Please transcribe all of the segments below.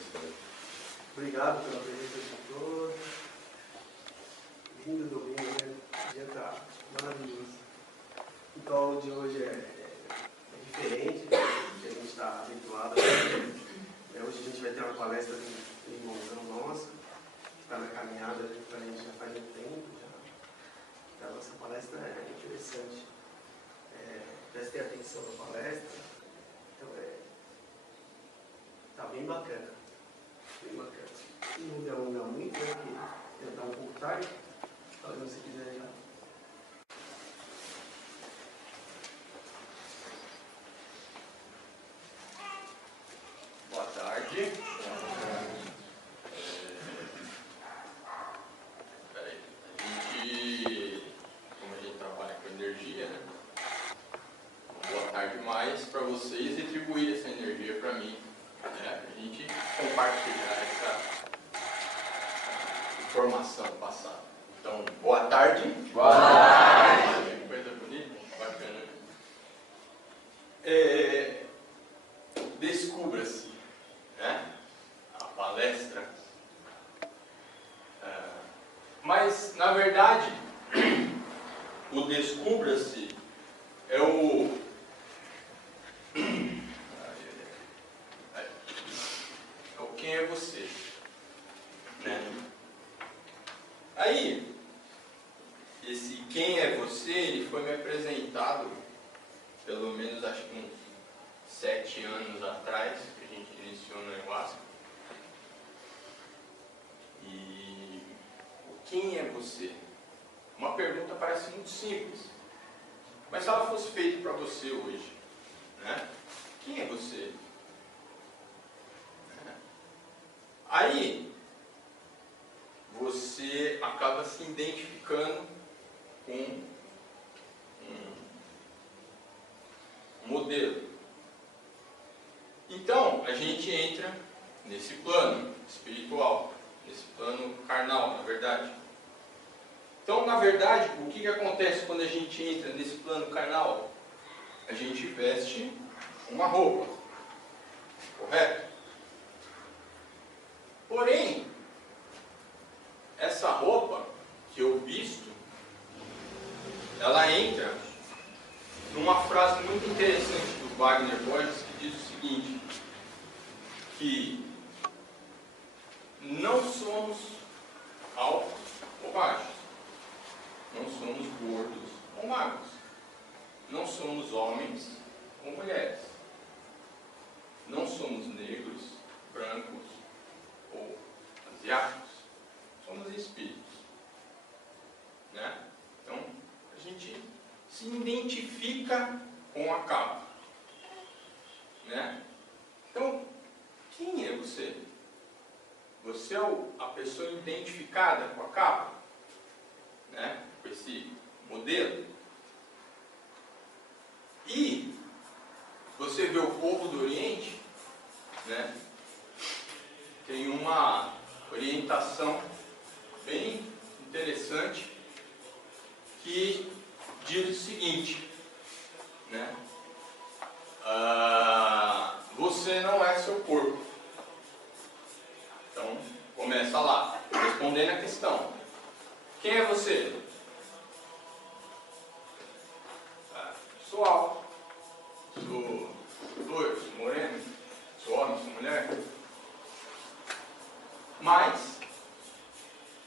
história. Obrigado pela presença de todos. Vindo domingo, né? O dia está maravilhoso. O aula de hoje é diferente do que a gente está habituado a fazer. Hoje a gente vai ter uma palestra de um irmãozão nosso, que está na caminhada junto com a gente já faz um tempo. Então, a nossa palestra é interessante. Prestem atenção na palestra. Então, está bem bacana. Bem bacana. Se não delongar muito, eu aqui tentar um pouco tarde, se você quiser já. Boa tarde. Como a gente trabalha com energia, né? Boa tarde mais para vocês retribuir essa energia para mim, né? Para a gente compartilhar essa informação passada. Então, boa tarde. Boa tarde. Coisa bonita, bacana. Descubra-se, né? A palestra. Mas, na verdade, o descubra-se é o quem é você, né? Aí, esse quem é você, ele foi me apresentado, pelo menos acho que uns 7 anos atrás, que a gente iniciou no negócio. E quem é você? Uma pergunta parece muito simples, mas se ela fosse feita para você hoje, né? Quem é você? Aí, você acaba se identificando com um modelo. Então, a gente entra nesse plano espiritual, nesse plano carnal, na verdade. Então, na verdade, o que acontece quando a gente entra nesse plano carnal? A gente veste uma roupa, correto? Porém, essa roupa que eu visto, ela entra numa frase muito interessante do Wagner Borges, que diz o seguinte, que não somos altos ou baixos, não somos gordos ou magros, não somos homens ou mulheres, não somos negros, brancos ou asiáticos, somos espíritos, né? Então, a gente se identifica com a capa, né? Então, quem é você? Você é a pessoa identificada com a capa, né? Com esse modelo. E você vê o povo do Oriente, né? Tem uma orientação bem interessante que diz o seguinte, né? Você não é seu corpo. Então, começa lá, respondendo a questão. Quem é você? Sou alto, sou loiro, sou moreno, sou homem, sou mulher. Mas,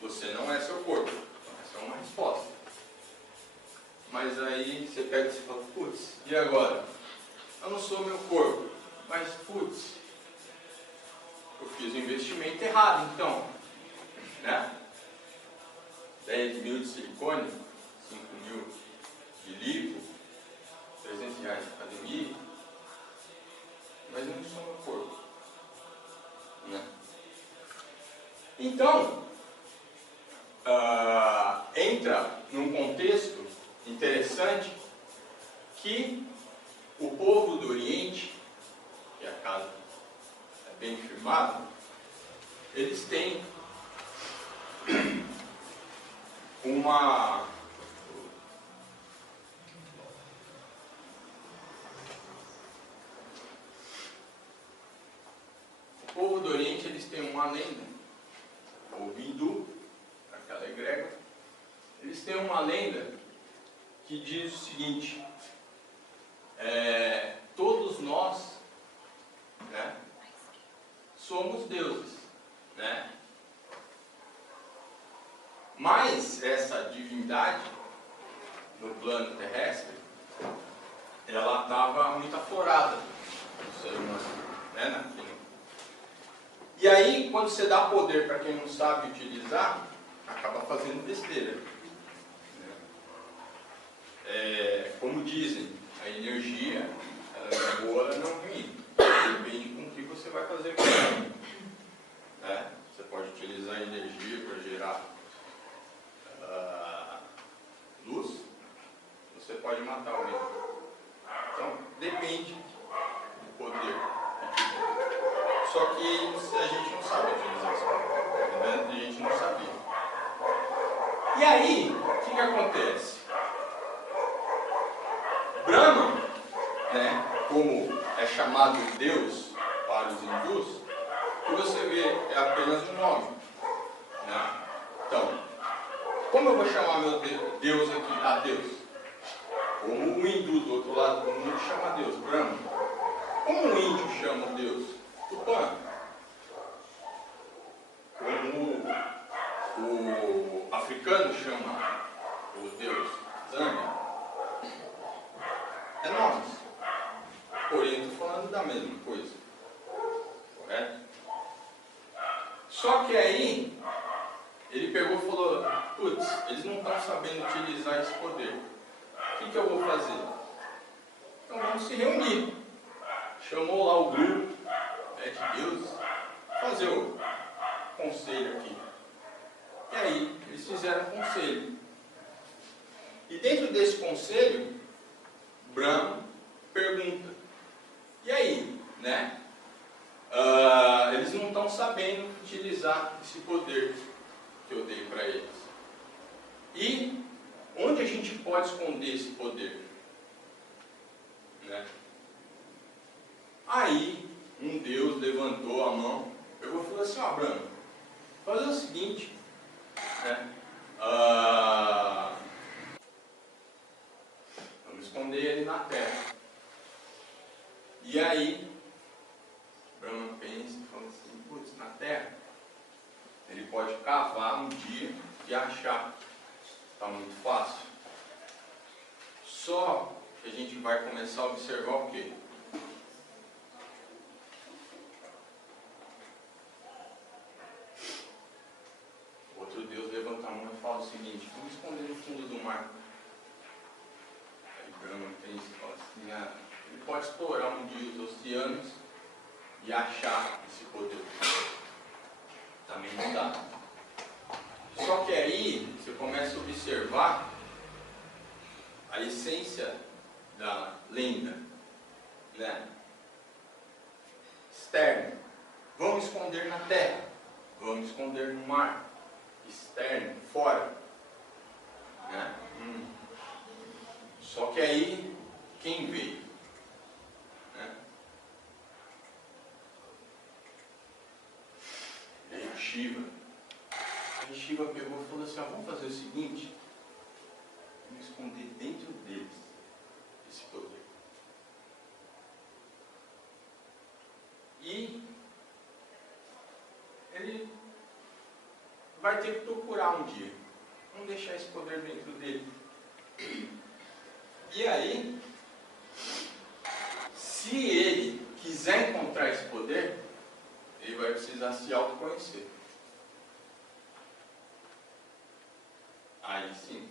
você não é seu corpo. Essa é uma resposta. Mas aí você pega e fala, putz, e agora? Eu não sou meu corpo, mas putz, eu fiz o investimento errado então, né? 10 mil de silicone, 5 mil de livro, 300 reais de academia, mas eu não sou meu corpo, né? Então, entra num contexto interessante que o povo do Oriente, que a casa é bem firmada, eles têm uma o povo do Oriente têm uma lenda, o hindu, aquela egrégora, eles têm uma lenda que diz o seguinte: todos nós, né, somos deuses, né? Mas essa divindade no plano terrestre, ela estava muito aflorada no ser humano, né? E aí, quando você dá poder para quem não sabe utilizar, acaba fazendo besteira. Como dizem, a energia, ela não é boa, ela não é ruim. Depende com o que você vai fazer com ela. Né? Você pode utilizar a energia para gerar luz, você pode matar alguém. Então, depende do poder. Só que a gente não sabe utilizar isso. Né? A gente não sabia. E aí, o que acontece? Brahman, né, como é chamado de Deus para os hindus, o que você vê é apenas um nome. Né? Então, como eu vou chamar meu Deus aqui a Deus? Como o hindu do outro lado do mundo chama Deus, Brahma. Como o índio chama Deus? Tupã. Como o africano chama o Deus? Zanga. É nomes. Porém, estou falando da mesma coisa. Correto? Só que aí, ele pegou e falou: putz, eles não estão sabendo utilizar esse poder. O que eu vou fazer? Então vamos se reunir. Chamou lá o grupo de deuses, fazer o conselho aqui. E aí, eles fizeram conselho. E dentro desse conselho, Brahma pergunta: e aí, né? Eles não estão sabendo utilizar esse poder que eu dei para eles. E onde a gente pode esconder esse poder? Né? Aí, um Deus levantou a mão, pegou e falou assim: ó, Brahma, fazer o seguinte, né? Vamos esconder ele na terra. E aí, Brahma pensa e fala assim: putz, na terra, ele pode cavar um dia e achar. Está muito fácil. Só que a gente vai começar a observar o quê? Outro Deus levanta a mão e fala o seguinte: vamos esconder no fundo do mar. Aí Brahma pensa e fala assim: ele pode explorar um dia os oceanos e achar esse poder. Também não dá. Só que aí você começa a observar a essência da lenda, né? Externo. Vamos esconder na terra. Vamos esconder no mar. Externo, fora. Né? Só que aí, quem veio? Né? Veio Shiva. Aí Shiva pegou e falou assim: vamos fazer o seguinte, vamos esconder dentro deles esse poder. E ele vai ter que procurar um dia. Vamos deixar esse poder dentro dele. E aí, se ele quiser encontrar esse poder, ele vai precisar se autoconhecer. Aí sim.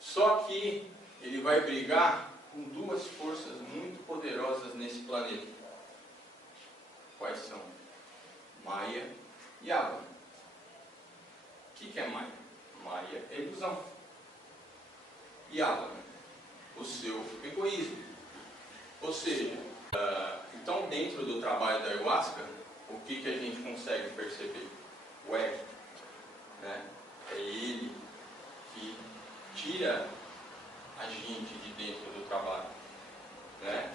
Só que ele vai brigar com duas forças muito poderosas nesse planeta. Quais são? Maya e Avan. O que é Maya? Maya é ilusão. E Avan, o seu egoísmo. Ou seja, então dentro do trabalho da ayahuasca, o que a gente consegue perceber? O ego. Né? É ele que tira a gente de dentro do trabalho. Né?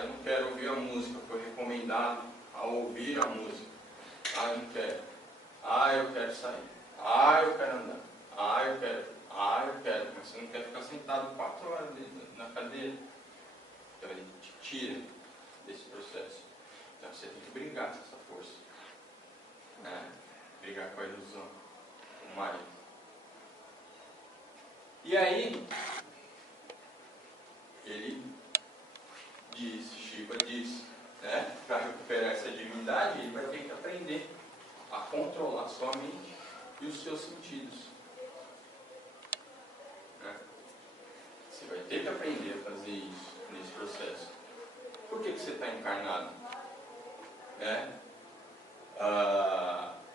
Eu não quero ouvir a música, foi recomendado ouvir a música. Ah, eu não quero. Ah, eu quero sair. Ah, eu quero andar. Ah, eu quero. Ah, eu quero. Mas você não quer ficar sentado 4 horas na cadeira. Então ele te tira desse processo. Então você tem que brigar com essa força. Brigar com a ilusão, com o marido. E aí, ele diz, Shiva diz, para recuperar essa divindade, ele vai ter que aprender a controlar sua mente e os seus sentidos. Você vai ter que aprender a fazer isso nesse processo. Por que você está encarnado?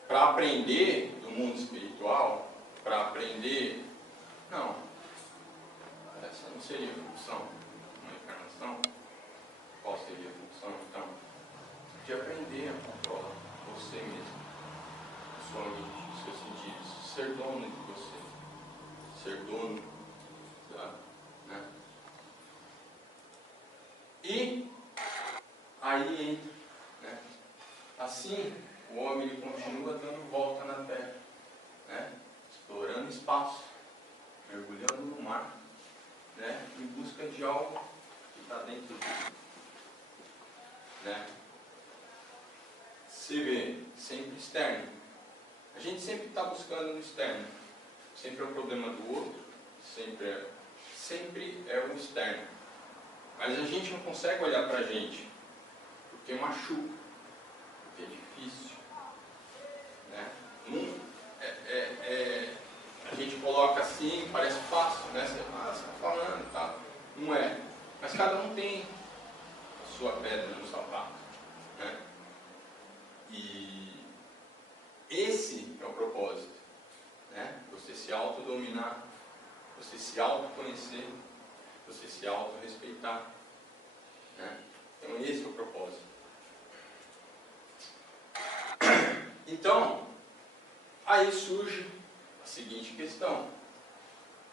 Para aprender do mundo espiritual, para aprender... Não. Essa não seria a função de uma encarnação. Qual seria a função, então? De aprender a controlar você mesmo, a sua mente, os seus sentidos, ser dono de você, ser dono, né? E aí entra, né? Assim, o homem ele continua dando volta na Terra, explorando espaço, mergulhando no mar, em busca de algo que está dentro dele. Você vê, sempre externo. A gente sempre está buscando no externo. Sempre é o problema do outro, sempre é o externo. Mas a gente não consegue olhar para a gente, porque machuca, porque é difícil. A gente coloca assim, parece fácil, você está falando, tá? Não é. Mas cada um tem a sua pedra no sapato. E esse é o propósito. Você se autodominar, você se autoconhecer, você se autorrespeitar. Então esse é o propósito. Então, aí surge a seguinte questão.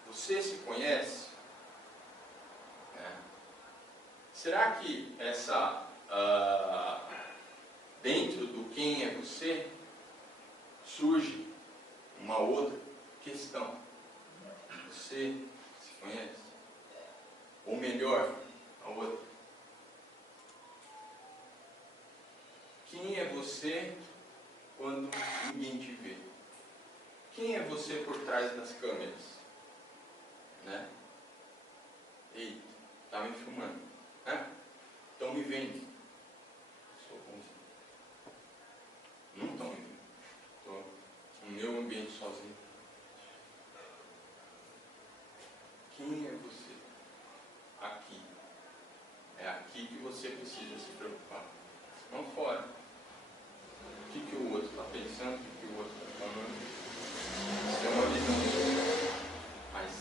Você se conhece? Será que dentro do quem é você, surge uma outra questão? Você se conhece? Ou melhor, a outra. Quem é você quando ninguém te vê? Quem é você por trás das câmeras? Eita, está me filmando. Estão me vendo. Estou com você. Não estão me vendo. Estou no meu ambiente sozinho. Quem é você? Aqui. É aqui que você precisa se preocupar. Não fora. O que o outro está pensando? O que o outro está falando? Isso é uma visão. Mas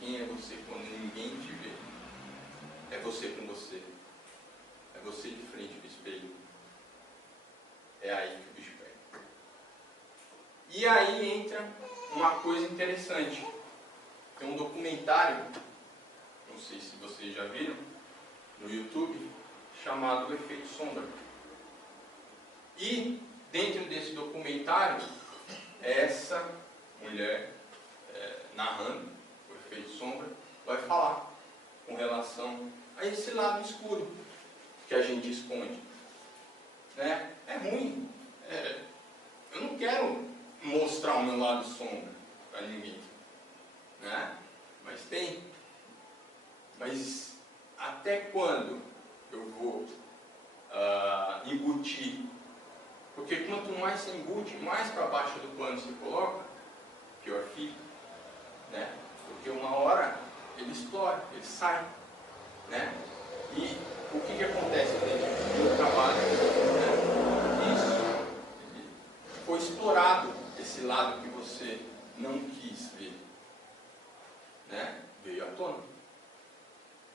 quem é você quando ninguém te vê? É você com você. É você de frente do espelho. É aí que o bicho pega. E aí entra uma coisa interessante. Tem um documentário, não sei se vocês já viram, no YouTube, chamado O Efeito Sombra. E dentro desse documentário, essa mulher narrando o efeito sombra vai falar com relação a esse lado escuro que a gente esconde. É ruim. Eu não quero mostrar o meu lado sombra para ninguém. Mas tem. Mas até quando eu vou embutir? Porque quanto mais você embute, mais para baixo do pano você coloca, pior fica. Porque uma hora ele explora, ele sai. E o que acontece dentro do trabalho? Isso. Foi explorado esse lado que você não quis ver. Veio à tona.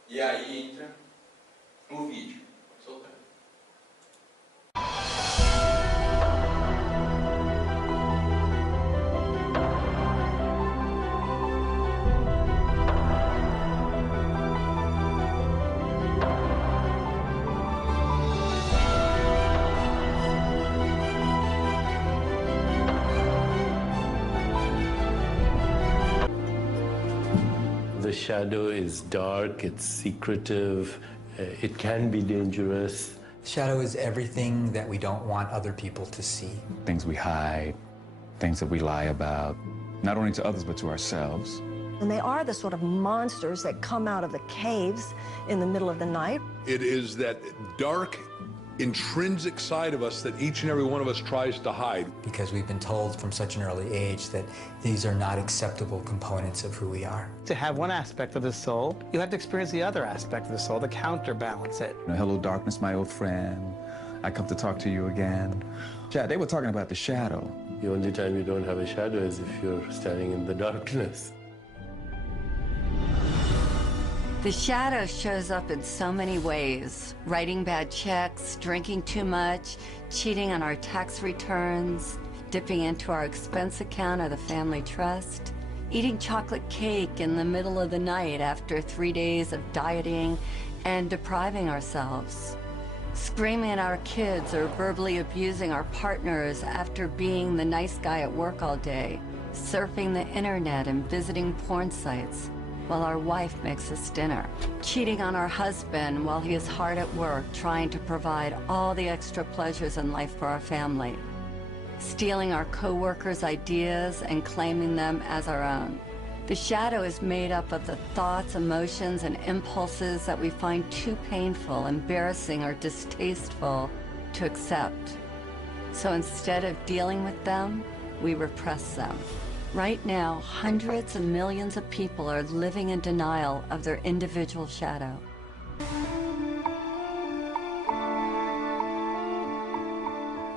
E aí entra no vídeo. Soltando. shadow is dark, it's secretive, it can be dangerous. Shadow is everything that we don't want other people to see. Things we hide, things that we lie about, not only to others but to ourselves. And they are the sort of monsters that come out of the caves in the middle of the night. It is that dark, intrinsic side of us that each and every one of us tries to hide. Because we've been told from such an early age that these are not acceptable components of who we are. To have one aspect of the soul, you have to experience the other aspect of the soul to counterbalance it. Hello, darkness, my old friend. I come to talk to you again. Chad, they were talking about the shadow. The only time you don't have a shadow is if you're standing in the darkness. The shadow shows up in so many ways. Writing bad checks, drinking too much, cheating on our tax returns, dipping into our expense account or the family trust, eating chocolate cake in the middle of the night after 3 days of dieting and depriving ourselves, screaming at our kids or verbally abusing our partners after being the nice guy at work all day, surfing the internet and visiting porn sites while our wife makes us dinner, cheating on our husband while he is hard at work trying to provide all the extra pleasures in life for our family, stealing our co-workers' ideas and claiming them as our own. The shadow is made up of the thoughts, emotions, and impulses that we find too painful, embarrassing, or distasteful to accept. So instead of dealing with them, we repress them. Right now, hundreds of millions of people are living in denial of their individual shadow.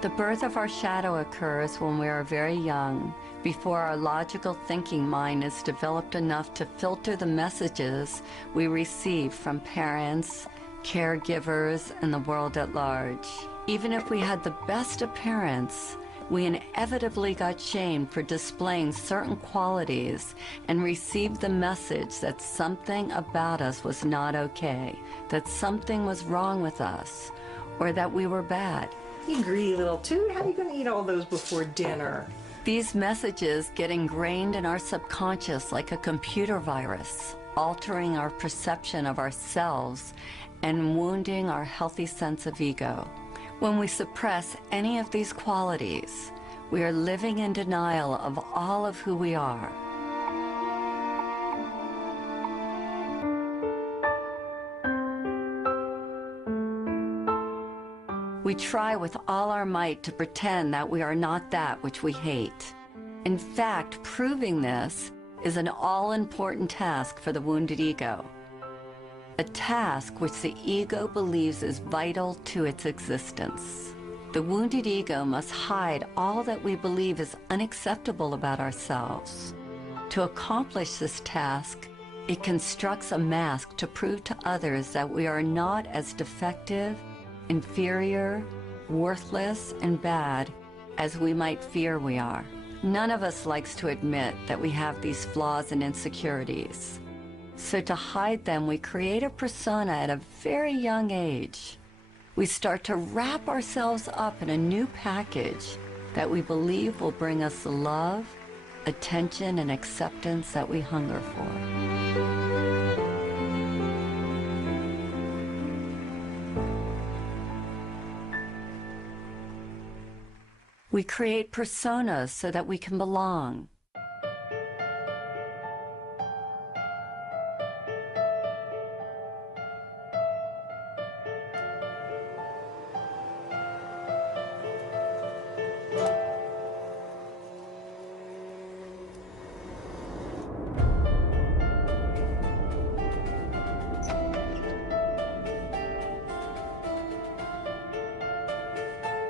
The birth of our shadow occurs when we are very young, before our logical thinking mind is developed enough to filter the messages we receive from parents, caregivers, and the world at large. Even if we had the best appearance, we inevitably got shamed for displaying certain qualities and received the message that something about us was not okay, that something was wrong with us, or that we were bad. You greedy little toot, how are you going to eat all those before dinner? These messages get ingrained in our subconscious like a computer virus, altering our perception of ourselves and wounding our healthy sense of ego. When we suppress any of these qualities, we are living in denial of all of who we are. We try with all our might to pretend that we are not that which we hate. In fact, proving this is an all-important task for the wounded ego. A task which the ego believes is vital to its existence. The wounded ego must hide all that we believe is unacceptable about ourselves. To accomplish this task, it constructs a mask to prove to others that we are not as defective, inferior, worthless, and bad as we might fear we are. None of us likes to admit that we have these flaws and insecurities. So to hide them, we create a persona at a very young age. We start to wrap ourselves up in a new package that we believe will bring us the love, attention, and acceptance that we hunger for. We create personas so that we can belong.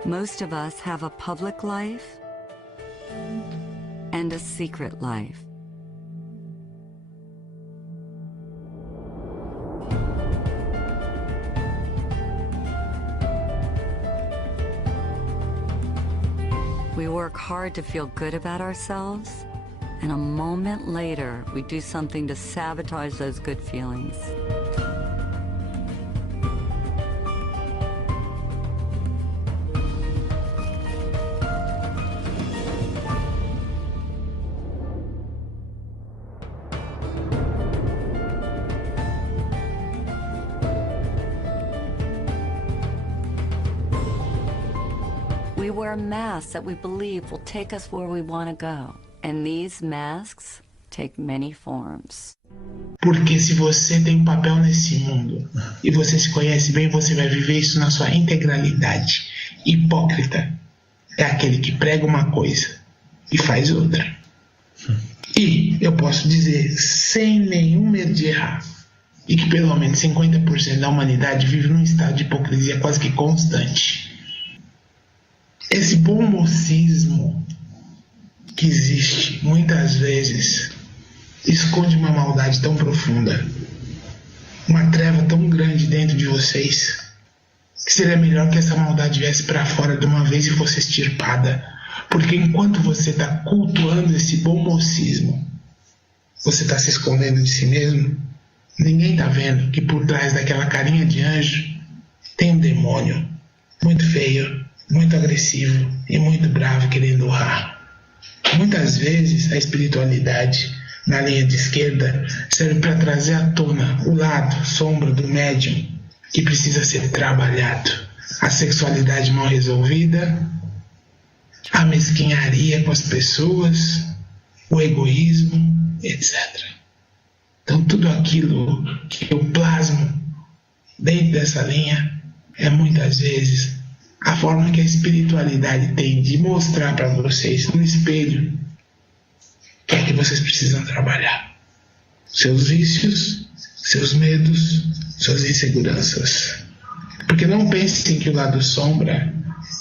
Most of us have a public life and a secret life. We work hard to feel good about ourselves, and a moment later, we do something to sabotage those good feelings. We wear masks that we believe will take us where we want to go. And these masks take many forms. Porque se você tem um papel nesse mundo e você se conhece bem, você vai viver isso na sua integralidade. Hipócrita é aquele que prega uma coisa e faz outra. E eu posso dizer, sem nenhum medo de errar, e que pelo menos 50% da humanidade vive num estado de hipocrisia quase que constante. Esse bom mocismo que existe, muitas vezes, esconde uma maldade tão profunda, uma treva tão grande dentro de vocês, que seria melhor que essa maldade viesse para fora de uma vez e fosse extirpada. Porque enquanto você está cultuando esse bom mocismo, você está se escondendo de si mesmo. Ninguém está vendo que por trás daquela carinha de anjo tem um demônio muito feio, muito agressivo e muito bravo querendo honrar. Muitas vezes a espiritualidade na linha de esquerda serve para trazer à tona o lado sombra do médium que precisa ser trabalhado. A sexualidade mal resolvida, a mesquinharia com as pessoas, o egoísmo, etc. Então tudo aquilo que eu plasmo dentro dessa linha é muitas vezes a forma que a espiritualidade tem de mostrar para vocês no espelho que é que vocês precisam trabalhar. Seus vícios, seus medos, suas inseguranças. Porque não pensem que o lado sombra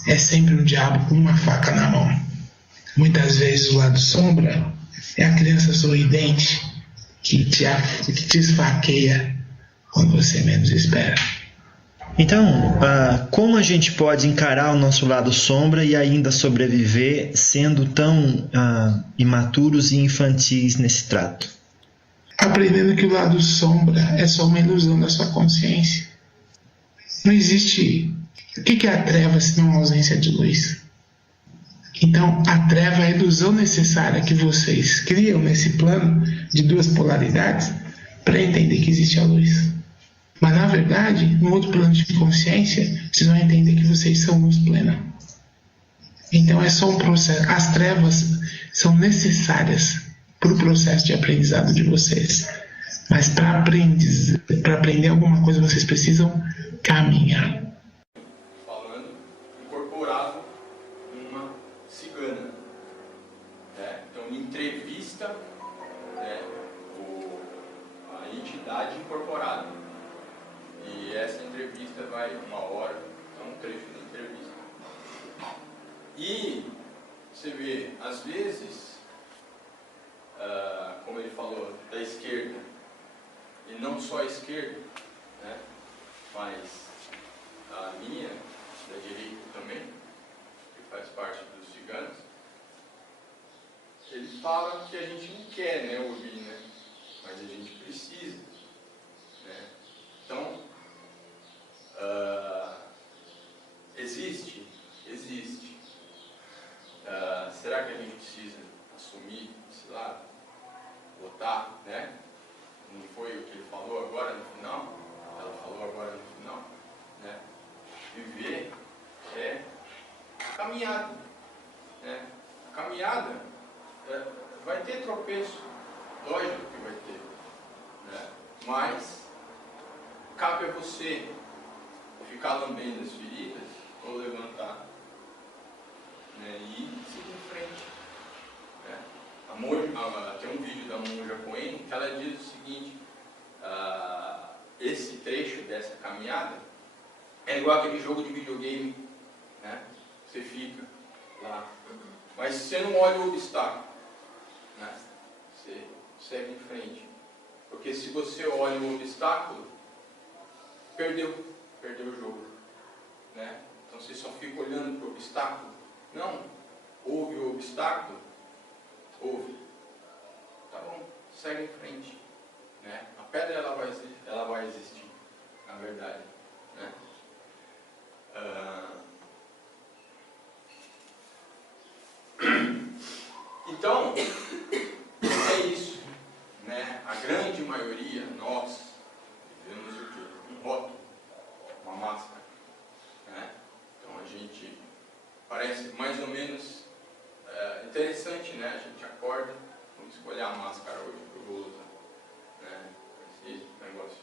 é sempre um diabo com uma faca na mão. Muitas vezes o lado sombra é a criança sorridente que te esfaqueia quando você menos espera. Então, como a gente pode encarar o nosso lado sombra e ainda sobreviver sendo tão imaturos e infantis nesse trato? Aprendendo que o lado sombra é só uma ilusão da sua consciência. Não existe... O que é a treva senão a ausência de luz? Então, a treva é a ilusão necessária que vocês criam nesse plano de duas polaridades para entender que existe a luz. Mas, na verdade, no outro plano de consciência, vocês vão entender que vocês são luz plena. Então, é só um processo. As trevas são necessárias para o processo de aprendizado de vocês. Mas para aprender alguma coisa, vocês precisam caminhar. Falando, incorporado numa cigana. Então, em entrevista, a entidade incorporada. E essa entrevista vai 1 hora, é um trecho da entrevista. E você vê, às vezes, como ele falou, da esquerda, e não só a esquerda, né, mas a minha, da direita também, que faz parte dos ciganos, eles falam que a gente não quer, né, ouvir, né, mas a gente precisa. Né. Então, existe. Será que a gente precisa assumir esse lado? Votar, né? Não foi o que ele falou agora no final? Ela falou agora no final, né? Viver é caminhada, né? Caminhada vai ter tropeço, lógico que vai ter, né? Mas cabe a você ficar lambendo as feridas ou levantar, né, e seguir em frente. Né? Tem um vídeo da Monja Coen que ela diz o seguinte: esse trecho dessa caminhada é igual aquele jogo de videogame, né? Você fica lá, mas você não olha o obstáculo, né? Você segue em frente, porque se você olha o obstáculo, perdeu o jogo, né? Então você só fica olhando para o obstáculo. Não, ouve o obstáculo, ouve, tá bom, segue em frente, né? A pedra ela vai existir, na verdade, né? Então, é isso, né? A grande maioria, nós, vivemos o quê? Um rótulo, uma máscara, né? Então a gente Parece mais ou menos interessante, né? A gente acorda, vamos escolher a máscara hoje para o bolo, né? Esse negócio.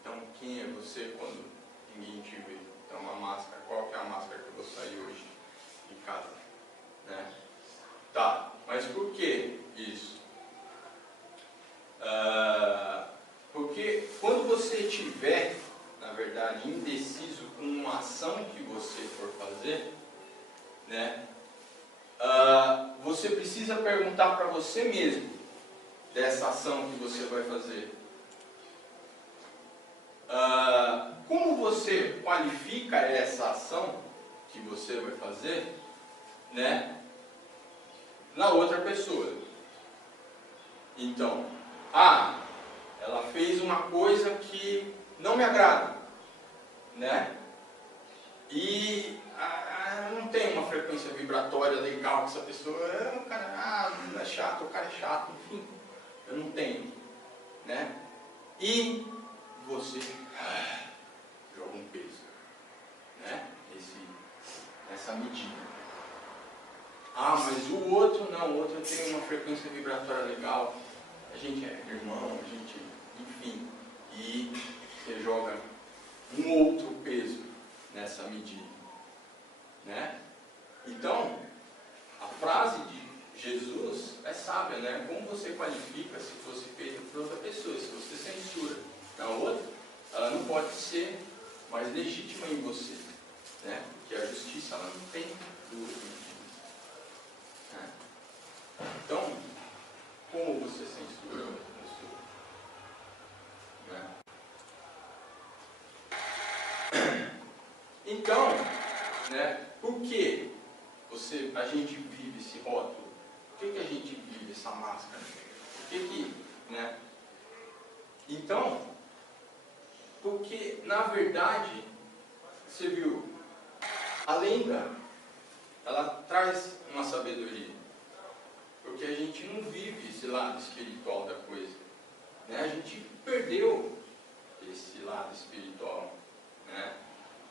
Então, quem é você quando ninguém te vê? Então, a máscara, qual que é a máscara que eu vou sair hoje de casa? Né? Tá, mas por que isso? Porque quando você estiver, na verdade, indeciso com uma ação que você for fazer, né, você precisa perguntar para você mesmo dessa ação que você vai fazer. Como você qualifica essa ação que você vai fazer, né, na outra pessoa? Então, ela fez uma coisa que não me agrada, né? E não tem uma frequência vibratória legal com essa pessoa. O cara é chato, o cara é chato, enfim, eu não tenho, né? E você joga um peso, né? Essa medida. Mas o outro não, o outro tem uma frequência vibratória legal. A gente é irmão, a gente, enfim, e você joga um outro peso nessa medida, né? Então, a frase de Jesus é sábia, né? Como você qualifica se fosse feito por outra pessoa? Se você censura na outra, ela não pode ser mais legítima em você, né? Porque a justiça ela não tem dúvida. Então, como você censura outra pessoa? Né? Então, né, por que a gente vive esse rótulo? Por que a gente vive essa máscara? Né? Então, porque, na verdade, você viu, a lenda, ela traz uma sabedoria. Porque a gente não vive esse lado espiritual da coisa, né? A gente perdeu esse lado espiritual, né?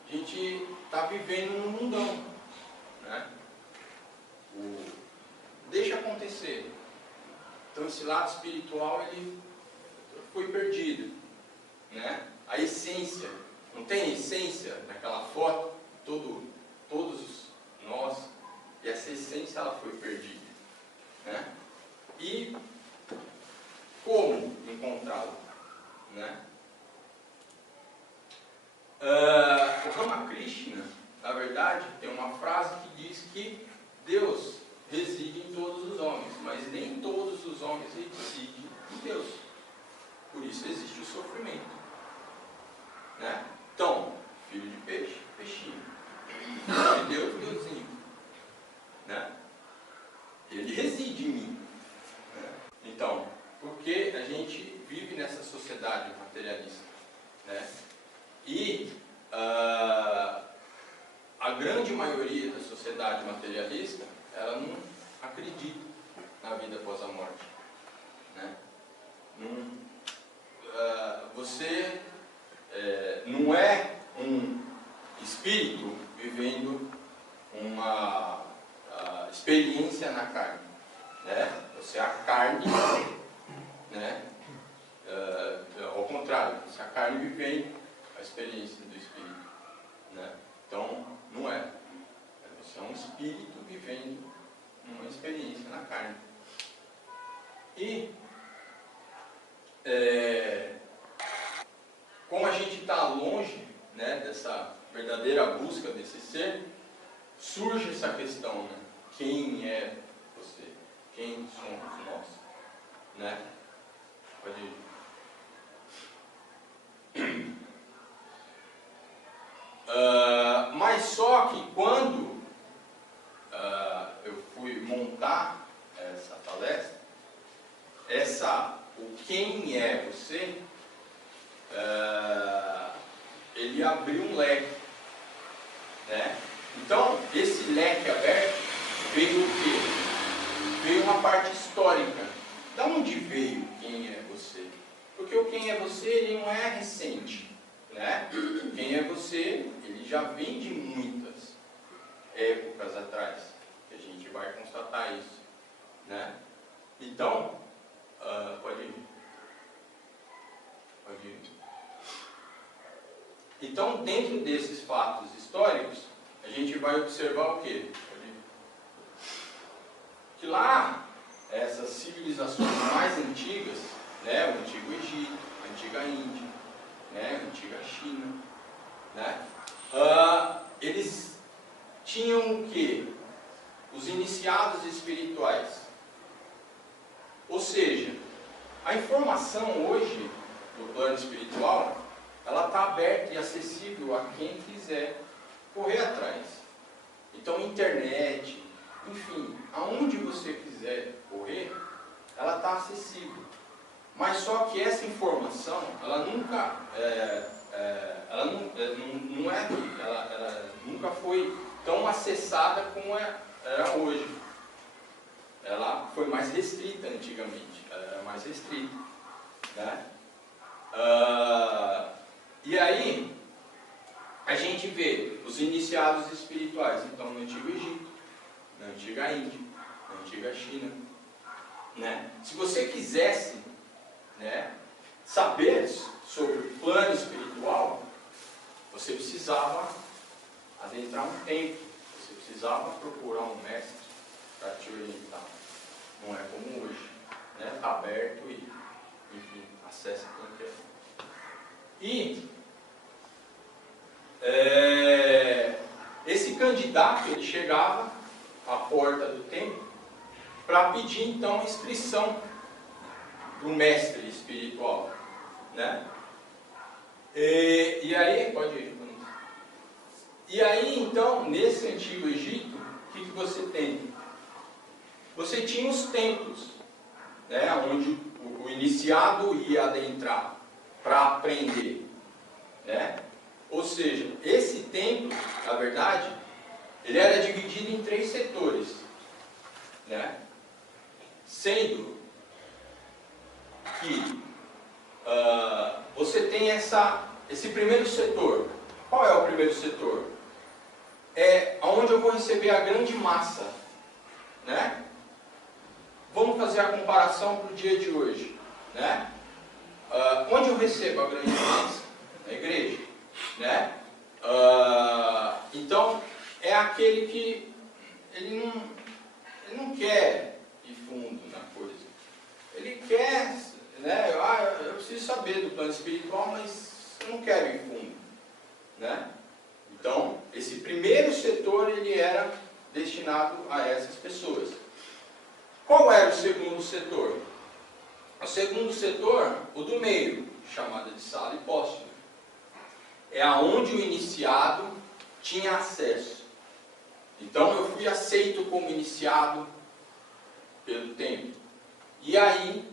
A gente está vivendo no mundão, né? Deixa acontecer. Então esse lado espiritual ele foi perdido, né? A essência, não tem essência naquela foto, todos nós, e essa essência ela foi perdida. Né? E como encontrá-lo? Né? O Ramakrishna, na verdade, tem uma frase que diz que Deus reside em todos os homens, mas nem todos os homens residem em Deus. Por isso existe o sofrimento. Né? Então, filho de peixe, peixinho. Filho de Deus, Deusinho. Né? Ele reside em mim. Então, porque a gente vive nessa sociedade materialista, né? E a grande maioria da sociedade materialista, ela não acredita na vida após a morte, né? Você não é um espírito vivendo uma experiência na carne, né? Você é a carne, né? Ao contrário, você é a carne vivendo a experiência do espírito, né? Então, não é. Você é um espírito vivendo uma experiência na carne. E como a gente está longe, né, dessa verdadeira busca desse ser, surge essa questão, né? Quem é você? Quem somos nós? Né? Pode ir. Mas só que quando eu fui montar essa palestra, o quem é você, ele abriu um leque, né? Então, esse leque aberto veio o quê? Veio uma parte histórica. De onde veio quem é você? Porque o quem é você, ele não é recente, né? Quem é você, ele já vem de muitas Então, dentro desses fatos históricos, a gente vai observar o quê? Que lá, essas civilizações mais antigas, né, o antigo Egito, a antiga Índia, né, a antiga China, né, eles tinham o quê? Os iniciados espirituais. Ou seja, a informação hoje do plano espiritual, ela está aberta e acessível a quem quiser correr atrás. Então, internet, enfim, aonde você quiser correr, ela está acessível. Mas só que essa informação, ela nunca, ela nunca foi tão acessada como era hoje. Ela foi mais restrita antigamente, ela era mais restrita, né? E aí, a gente vê os iniciados espirituais, então, no Antigo Egito, na Antiga Índia, na Antiga China, né? Se você quisesse, né, saber sobre o plano espiritual, você precisava adentrar um templo, você precisava procurar um mestre para te orientar. Não é como hoje, né? Está aberto e, enfim, acessa pela internet. E esse candidato, ele chegava à porta do templo para pedir então inscrição para o mestre espiritual, né? E aí, pode ir. E aí então, nesse antigo Egito, o que você tem? Você tinha os templos, né, onde o iniciado ia adentrar para aprender, né? Ou seja, esse templo, na verdade, ele era dividido em 3 setores, né? Sendo que você tem esse primeiro setor. Qual é o primeiro setor? É onde eu vou receber a grande massa, né? Vamos fazer a comparação para o dia de hoje, né? Onde eu recebo a grande massa? Na igreja, né? Então, é aquele que ele não quer ir fundo na coisa. Ele quer, né? Eu preciso saber do plano espiritual, mas eu não quero ir fundo, né? Então, esse primeiro setor, ele era destinado a essas pessoas. Qual era o segundo setor? O segundo setor, o do meio, chamado de sala hipóstata. É aonde o iniciado tinha acesso. Então, eu fui aceito como iniciado pelo templo. E aí,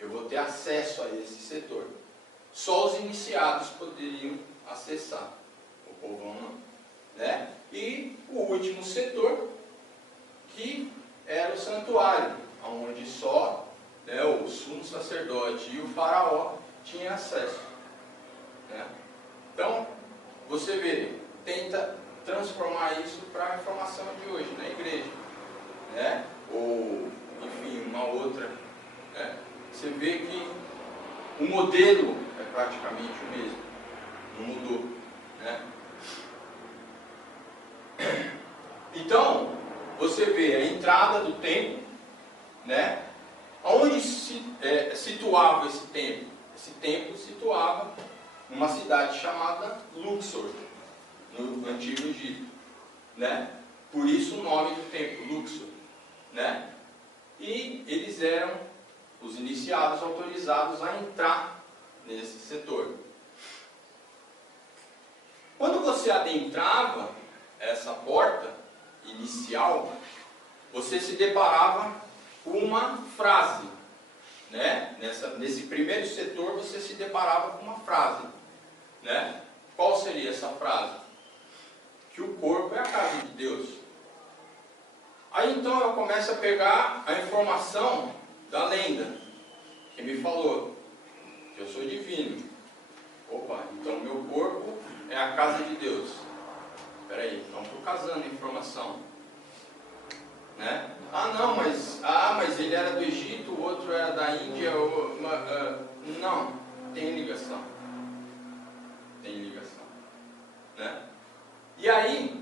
eu vou ter acesso a esse setor. Só os iniciados poderiam acessar. O povão não, né? E o último setor, que era o santuário, onde só, né, o sumo sacerdote e o faraó tinham acesso, né? Então, você vê, tenta transformar isso para a informação de hoje, na igreja, né? Ou, enfim, uma outra, né? Você vê que o modelo é praticamente o mesmo, não mudou, né? Então, você vê a entrada do templo, né? Onde se situava esse templo? Esse templo situava numa cidade chamada Luxor, no Antigo Egito, né? Por isso o nome do templo, Luxor, né? E eles eram os iniciados autorizados a entrar nesse setor. Quando você adentrava essa porta inicial, você se deparava com uma frase, né? Nesse primeiro setor você se deparava com uma frase, né? Qual seria essa frase? Que o corpo é a casa de Deus. Aí então eu começo a pegar a informação da lenda, que me falou que eu sou divino. Opa, então meu corpo é a casa de Deus. Espera aí, então estou casando a informação, né? Não, mas ele era do Egito, o outro era da Índia, não, tem ligação. Tem ligação. né? E aí,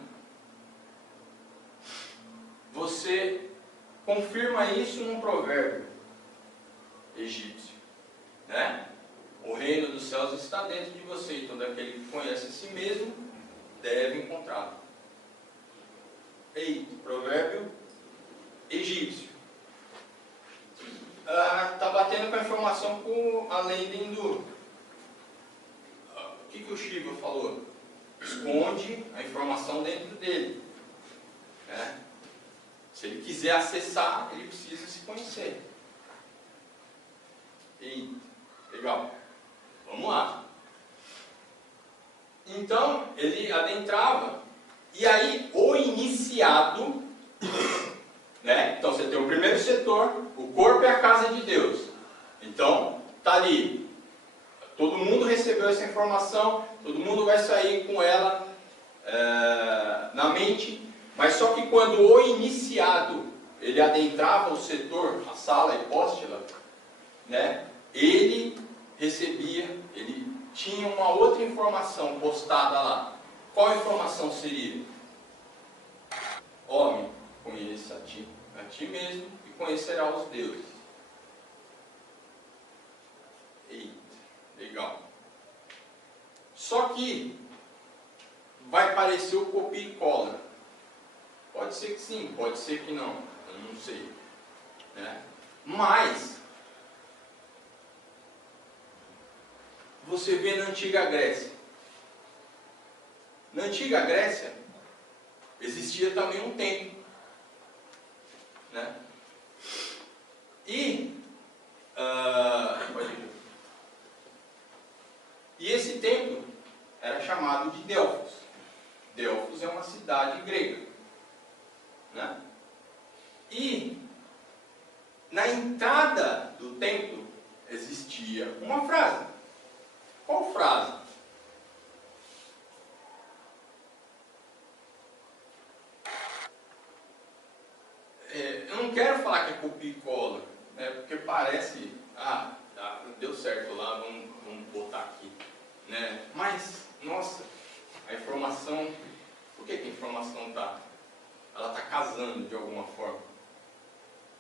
você confirma isso num provérbio egípcio, né? O reino dos céus está dentro de você, e todo aquele que conhece a si mesmo deve encontrá-lo. Eita, provérbio egípcio. Está batendo com a informação com a lenda hindu. O que o Shiva falou? Esconde a informação dentro dele, né? Se ele quiser acessar, ele precisa se conhecer. E legal. Vamos lá. Então, ele adentrava, e aí o iniciado, né? Então você tem o primeiro setor, o corpo é a casa de Deus. Então, tá ali. Todo mundo recebeu essa informação, todo mundo vai sair com ela na mente, mas só que quando o iniciado ele adentrava o setor, a sala hipóstila, né? Ele recebia, ele tinha uma outra informação postada lá. Qual informação seria? Homem, conheça a ti mesmo e conhecerá os deuses. Eita, legal. Só que vai parecer o copia e cola. Pode ser que sim, pode ser que não, eu não sei, né? Mas você vê na Antiga Grécia. Na Antiga Grécia existia também um templo, né? E esse templo era chamado de Delfos. Delfos é uma cidade grega, né? E na entrada do templo existia uma frase. Qual frase? Eu não quero falar que é copia e cola, né? Porque parece, deu certo lá, vamos botar aqui, né? Mas, nossa, a informação, por que a informação ela está casando de alguma forma?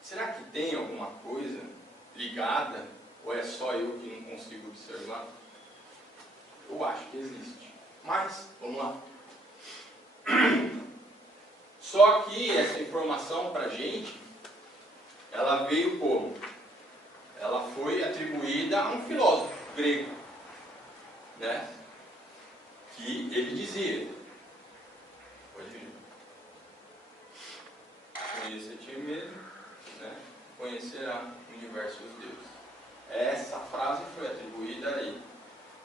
Será que tem alguma coisa ligada, ou é só eu que não consigo observar? Eu acho que existe, mas vamos lá. Só que essa informação para a gente, ela veio como? Ela foi atribuída a um filósofo grego, né? Que ele dizia, pode vir, conheça a ti mesmo, né? Conhecerá o universo e os deuses. Essa frase foi atribuída a ele.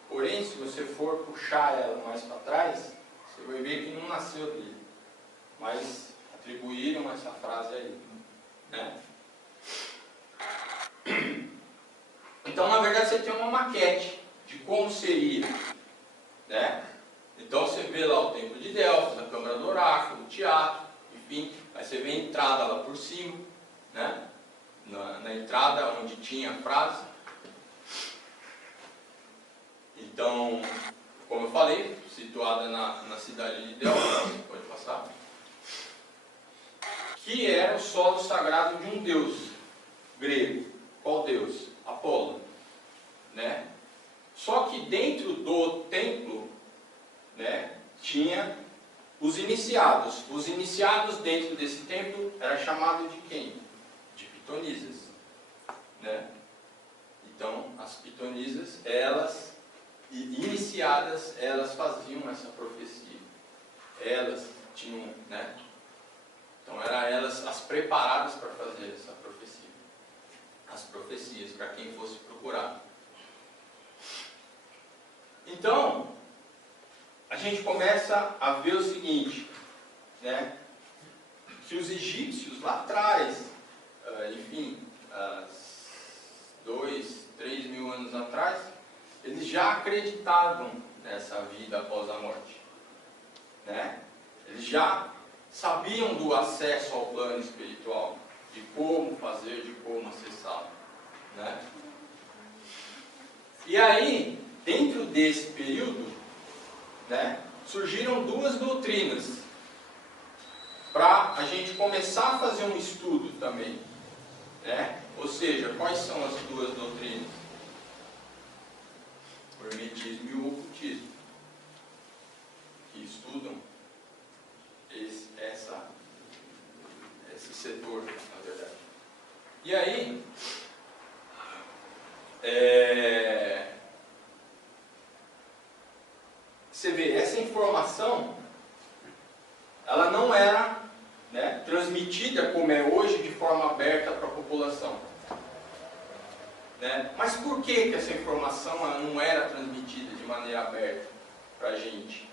Porém, se você for puxar ela mais para trás, você vai ver que não nasceu dele, mas atribuíram essa frase a ele, né? Então, na verdade, você tem uma maquete de como seria, né? Então, você vê lá o templo de Delfos, a câmara do oráculo, o teatro, enfim, aí você vê a entrada lá por cima, né? Na entrada onde tinha a frase. Então, como eu falei, situada na cidade de Delfos, pode passar, que era o solo sagrado de um deus grego. Qual deus? Apolo, né? Só que dentro do templo, né, tinha os iniciados. Os iniciados dentro desse templo era chamado de quem? De pitonisas, né? Então, as pitonisas, elas iniciadas, elas faziam essa profecia. Elas tinham, né? Então, eram elas as preparadas para fazer essa profecia. As profecias, para quem fosse procurar. Então, a gente começa a ver o seguinte, né? Que os egípcios lá atrás, enfim, 2, 3 mil anos atrás, eles já acreditavam nessa vida após a morte, né? Eles já sabiam do acesso ao plano espiritual, de como fazer, de como acessá-lo, né? E aí, dentro desse período, né, surgiram duas doutrinas para a gente começar a fazer um estudo também, né? Ou seja, quais são as duas doutrinas? O hermetismo e o ocultismo, que estudam esse setor, na verdade. E aí, você vê, essa informação, ela não era, né, transmitida como é hoje de forma aberta para a população. Né? Mas por que essa informação ela não era transmitida de maneira aberta para a gente?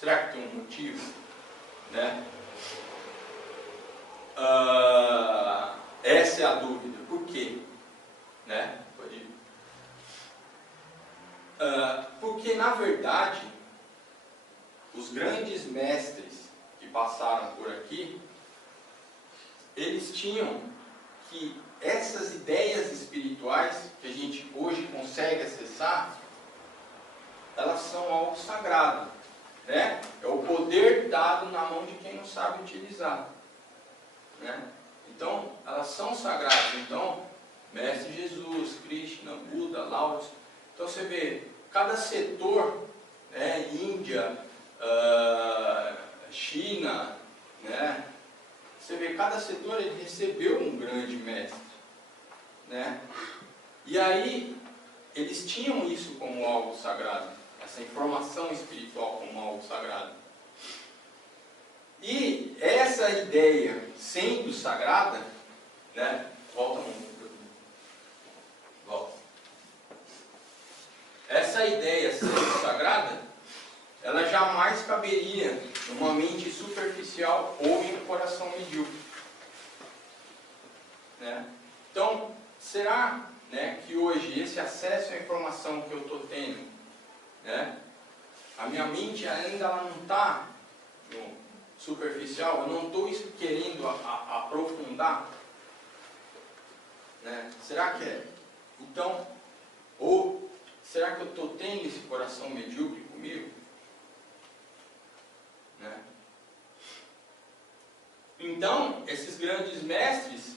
Será que tem um motivo? Né? Essa é a dúvida. Por quê? Né? Porque, na verdade, os grandes mestres que passaram por aqui, eles tinham que essas ideias espirituais que a gente hoje consegue acessar, elas são algo sagrado, né? É o poder dado na mão de quem não sabe utilizar, né? Então, elas são sagradas. Então, Mestre Jesus, Krishna, Buda, Lao Tzu. Então você vê, cada setor, né, Índia, China, né? Você vê, cada setor ele recebeu um grande mestre, né? E aí, eles tinham isso como algo sagrado, essa informação espiritual como algo sagrado. E essa ideia sendo sagrada, né? Volta um pouquinho. Volta. Essa ideia sendo sagrada, ela jamais caberia numa mente superficial ou em um coração medíocre. Né? Então, será, né, que hoje esse acesso à informação que eu estou tendo, né, a minha mente ainda ela não está no superficial, eu não estou querendo aprofundar? Né? Será que é? Então, ou será que eu estou tendo esse coração medíocre comigo? Né? Então, esses grandes mestres,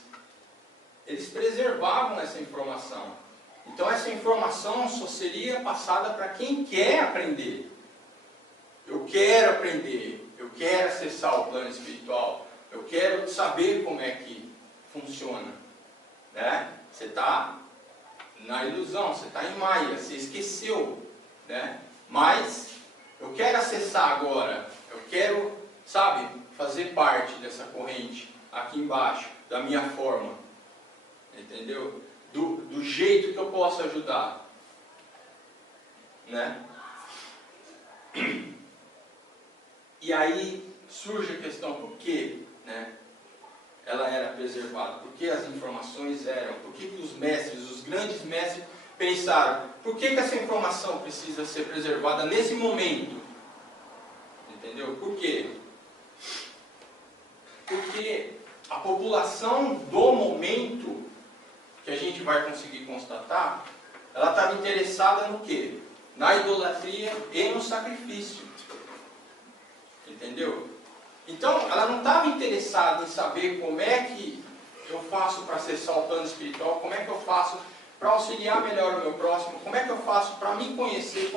eles preservavam essa informação. Então, essa informação só seria passada para quem quer aprender. Eu quero aprender, eu quero acessar o plano espiritual, eu quero saber como é que funciona. Né? Você está na ilusão, você está em Maia, você esqueceu. Né? Mas, eu quero acessar agora. Eu quero, sabe, fazer parte dessa corrente aqui embaixo, da minha forma, entendeu? Do jeito que eu posso ajudar, né? E aí surge a questão, por que, né, ela era preservada? Por que as informações eram? Por que os mestres, os grandes mestres pensaram, por que essa informação precisa ser preservada nesse momento? Entendeu? Por quê? Porque a população do momento que a gente vai conseguir constatar, ela estava interessada no quê? Na idolatria e no sacrifício. Entendeu? Então, ela não estava interessada em saber como é que eu faço para acessar o plano espiritual, como é que eu faço para auxiliar melhor o meu próximo, como é que eu faço para me conhecer,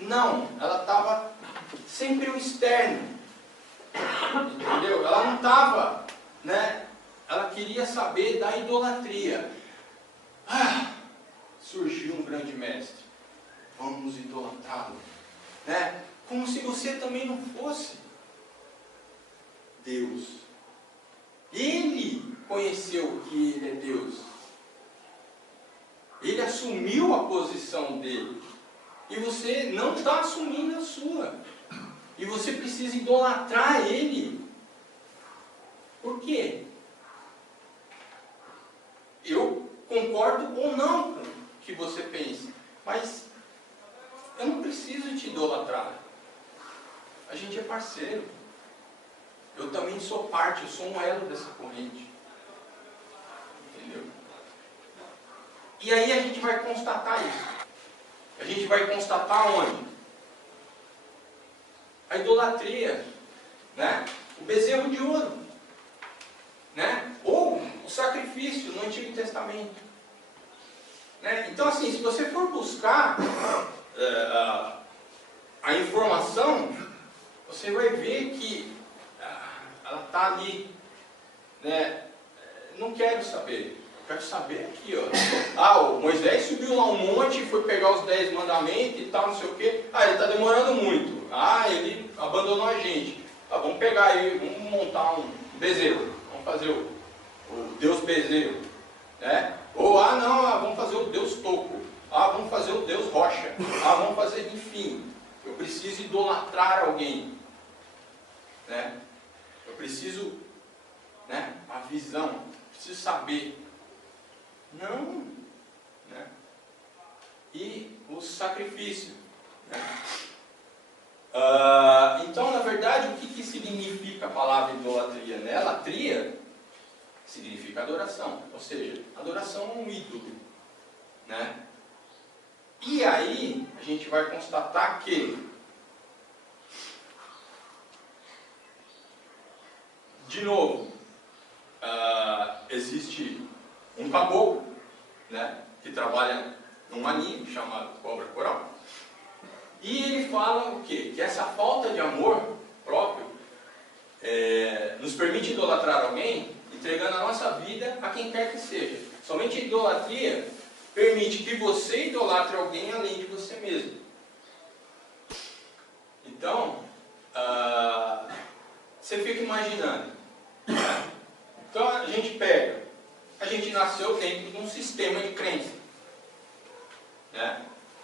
Não, ela estava sempre o externo, entendeu? Ela não estava, né? Ela queria saber da idolatria. Surgiu um grande mestre, vamos idolatrá-lo, né? Como se você também não fosse Deus. Ele conheceu que ele é Deus. Ele assumiu a posição dele. E você não está assumindo a sua. E você precisa idolatrar ele. Por quê? Eu concordo ou não com o que você pensa. Mas eu não preciso te idolatrar. A gente é parceiro. Eu também sou parte, eu sou um elo dessa corrente. Entendeu? E aí a gente vai constatar isso. A gente vai constatar onde? a idolatria, né? O bezerro de ouro, né? Ou o sacrifício no Antigo Testamento, né? Então, assim, se você for buscar a informação, você vai ver que ela está ali, né? Não quero saber. Quero saber aqui, ó. O Moisés subiu lá um monte, foi pegar os 10 mandamentos e tal, não sei o quê. Ele está demorando muito. Ele abandonou a gente. Vamos pegar aí, vamos montar um bezerro. Vamos fazer o Deus bezerro, né? Ou, não, vamos fazer o Deus toco. Vamos fazer o Deus rocha. Vamos fazer, enfim. Eu preciso idolatrar alguém, né? Eu preciso, né? Uma visão. Preciso saber. Não, né? E o sacrifício, né? Então, na verdade, o que significa a palavra idolatria? Né? Latria significa adoração, ou seja, adoração a um ídolo, né? E aí, a gente vai constatar que, de novo, existe um caboclo, né, que trabalha num anime chamado Cobra Coral. E ele fala o quê? Que essa falta de amor próprio nos permite idolatrar alguém, entregando a nossa vida a quem quer que seja. Somente a idolatria permite que você idolatre alguém além de você mesmo. Então, você fica imaginando. Então a gente nasceu dentro de um sistema de crença, né?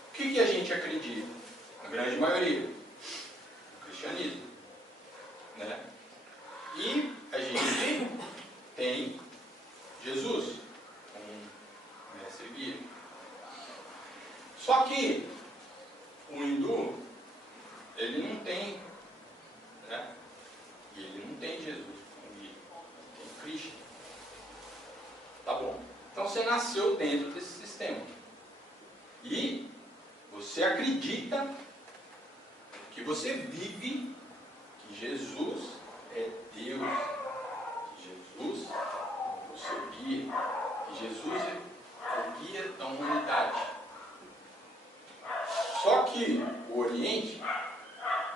O que a gente acredita? A grande maioria, o cristianismo, né? E a gente tem Jesus como mestre guia. Só que o hindu, ele não tem, né? Ele não tem Jesus como guia, tem Krishna. Tá bom? Então você nasceu dentro desse sistema. E você acredita que você vive, que Jesus é Deus, que Jesus é o seu guia, que Jesus é o guia da humanidade. Só que o Oriente,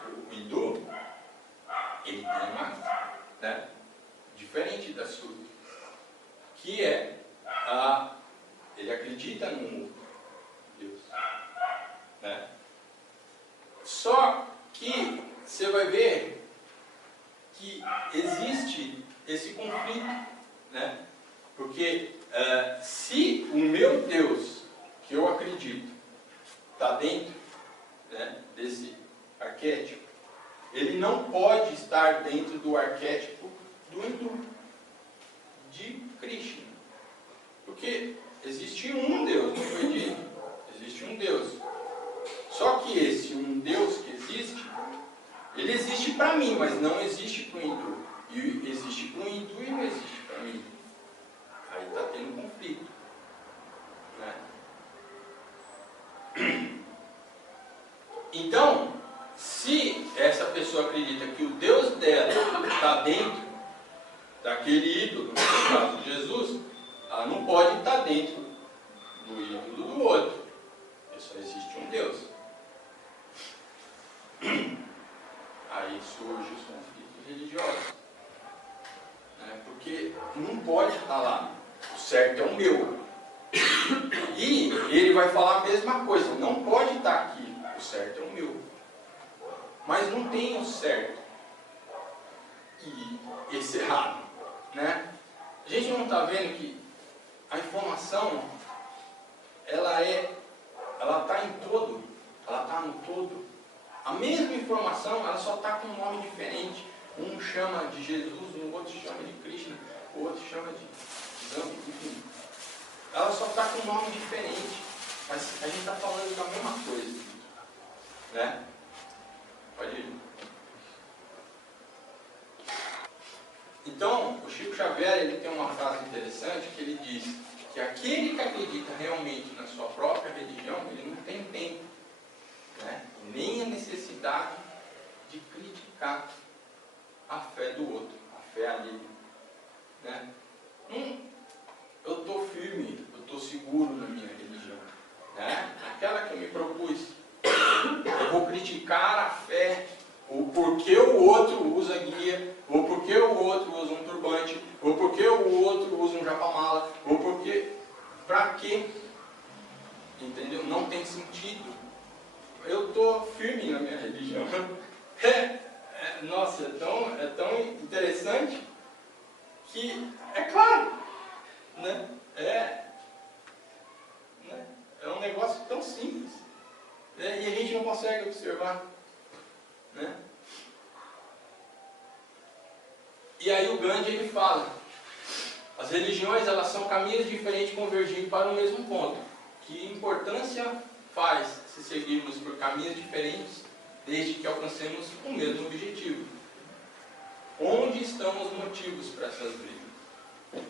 o hindu, ele tem uma, né, diferente da sua, que é ele acredita no Deus, né? Só que você vai ver que existe esse conflito, né? Porque se o meu Deus, que eu acredito, está dentro, né, desse arquétipo, ele não pode estar dentro do arquétipo do hindu, de Krishna. Porque existe um Deus, não foi dito? Existe um Deus. Só que esse um Deus que existe, ele existe para mim, mas não existe para o hindu. E existe para o hindu e não existe para mim. Aí está tendo conflito, né? Então, se essa pessoa acredita que o Deus dela está dentro daquele ídolo, no caso de Jesus, ela não pode estar dentro do ídolo do outro. Porque só existe um Deus. Aí surgem os conflitos religiosos, né? Porque não pode estar lá. O certo é o meu. E ele vai falar a mesma coisa. Não pode estar aqui. O certo é o meu. Mas não tem o certo e esse errado, né? A gente não está vendo que a informação ela está em todo, ela está no todo. A mesma informação, ela só está com um nome diferente. Um chama de Jesus, o outro chama de Krishna, o outro chama de Gandhi, enfim. Ela só está com um nome diferente, mas a gente está falando da mesma coisa, né? Pode ir. Então, o Chico Xavier, ele tem uma frase interessante que ele diz que aquele que acredita realmente na sua própria religião, ele não tem tempo, né? Nem a necessidade de criticar a fé do outro, a fé alheia. Né? Eu estou firme, eu estou seguro na minha religião. Né? Aquela que eu me propus. Eu vou criticar a fé, ou porque o outro usa guia, ou porque o outro usa um turbante, ou porque o outro usa um japamala, ou porque... Pra quê? Entendeu? Não tem sentido. Eu estou firme na minha religião. Nossa, é tão interessante que, é claro, né? É um negócio tão simples, né? E a gente não consegue observar. Né? E aí o Gandhi ele fala, as religiões elas são caminhos diferentes convergindo para o mesmo ponto. Que importância faz se seguirmos por caminhos diferentes desde que alcancemos o mesmo objetivo? Onde estão os motivos para essas brigas?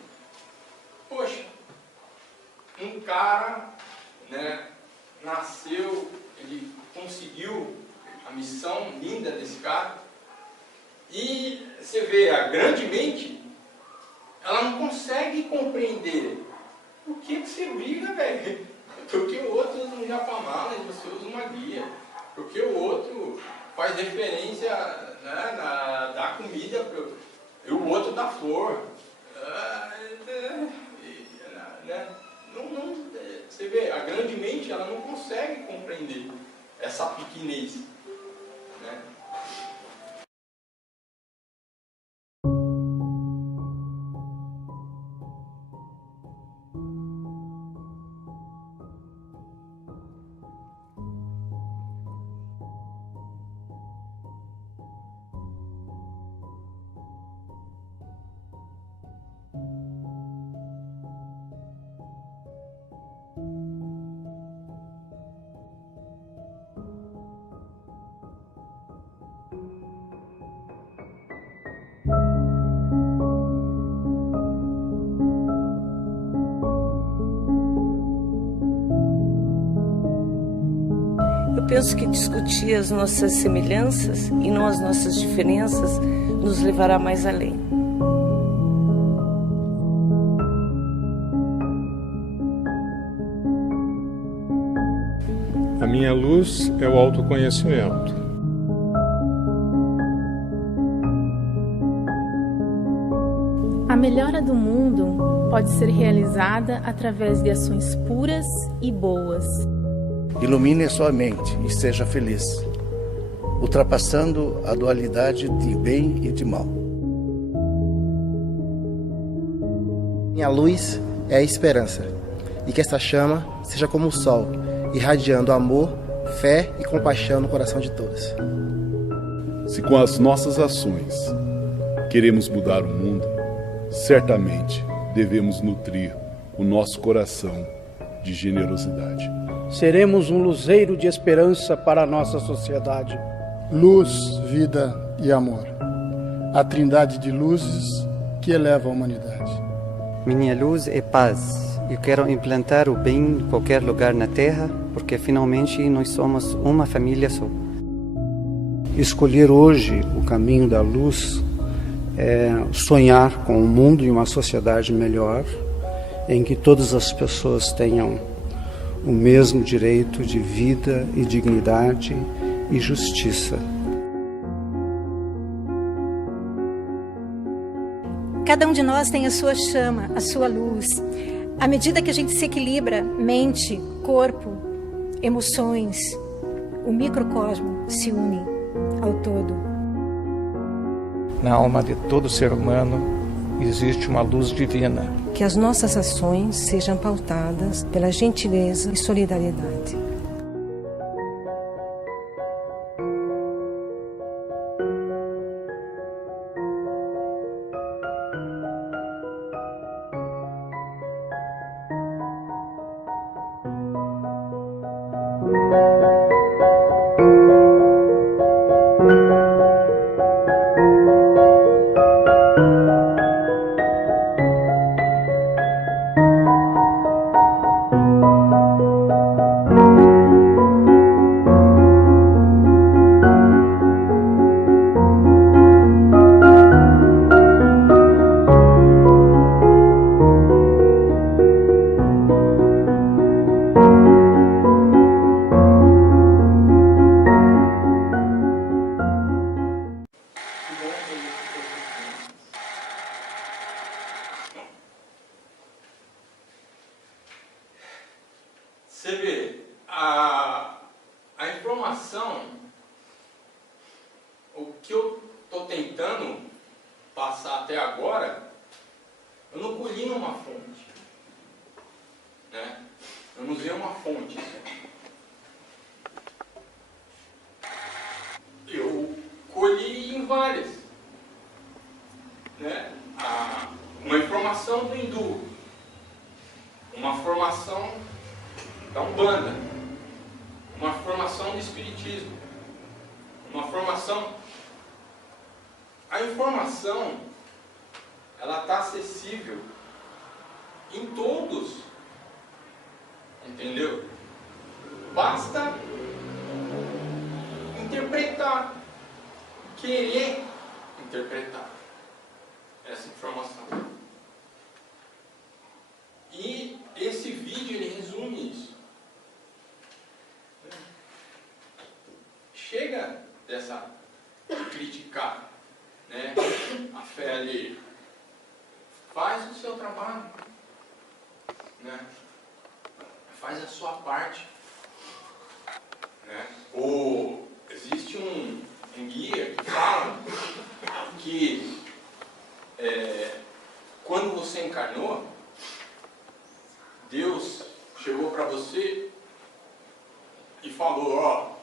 Poxa, um cara, né, nasceu, ele conseguiu a missão linda desse cara, e você vê, a grande mente, ela não consegue compreender por que você briga, velho. Porque o outro usa um japamala e você usa uma guia. Porque o outro faz referência, né, da comida e o outro da flor. Né? Você vê, a grande mente ela não consegue compreender essa pequenez. Né? Eu penso que discutir as nossas semelhanças e não as nossas diferenças nos levará mais além. A minha luz é o autoconhecimento. A melhora do mundo pode ser realizada através de ações puras e boas. Ilumine sua mente e seja feliz, ultrapassando a dualidade de bem e de mal. Minha luz é a esperança, e que essa chama seja como o sol, irradiando amor, fé e compaixão no coração de todos. Se com as nossas ações queremos mudar o mundo, certamente devemos nutrir o nosso coração de generosidade. Seremos um luzeiro de esperança para a nossa sociedade. Luz, vida e amor. A trindade de luzes que eleva a humanidade. Minha luz é paz. Eu quero implantar o bem em qualquer lugar na Terra, porque finalmente nós somos uma família só. Escolher hoje o caminho da luz é sonhar com um mundo e uma sociedade melhor, em que todas as pessoas tenham o mesmo direito de vida e dignidade e justiça. Cada um de nós tem a sua chama, a sua luz. À medida que a gente se equilibra, mente, corpo, emoções, o microcosmo se une ao todo. Na alma de todo ser humano existe uma luz divina. Que as nossas ações sejam pautadas pela gentileza e solidariedade. aí essa coisa aqui. Você vê, a informação, o que eu estou tentando passar até agora, eu não colhi numa fonte, né? Eu não usei uma fonte. Eu colhi em várias, né? Uma informação do hindu, uma formação da Umbanda, uma formação do Espiritismo, uma formação... A informação, ela está acessível em todos, entendeu? Basta interpretar, querer interpretar essa informação. E esse vídeo, ele resume isso. Chega dessa criticar, né, a fé alheia. Faz o seu trabalho, né? Faz a sua parte, né? Existe um guia que fala que quando você encarnou, Deus chegou para você e falou, ó,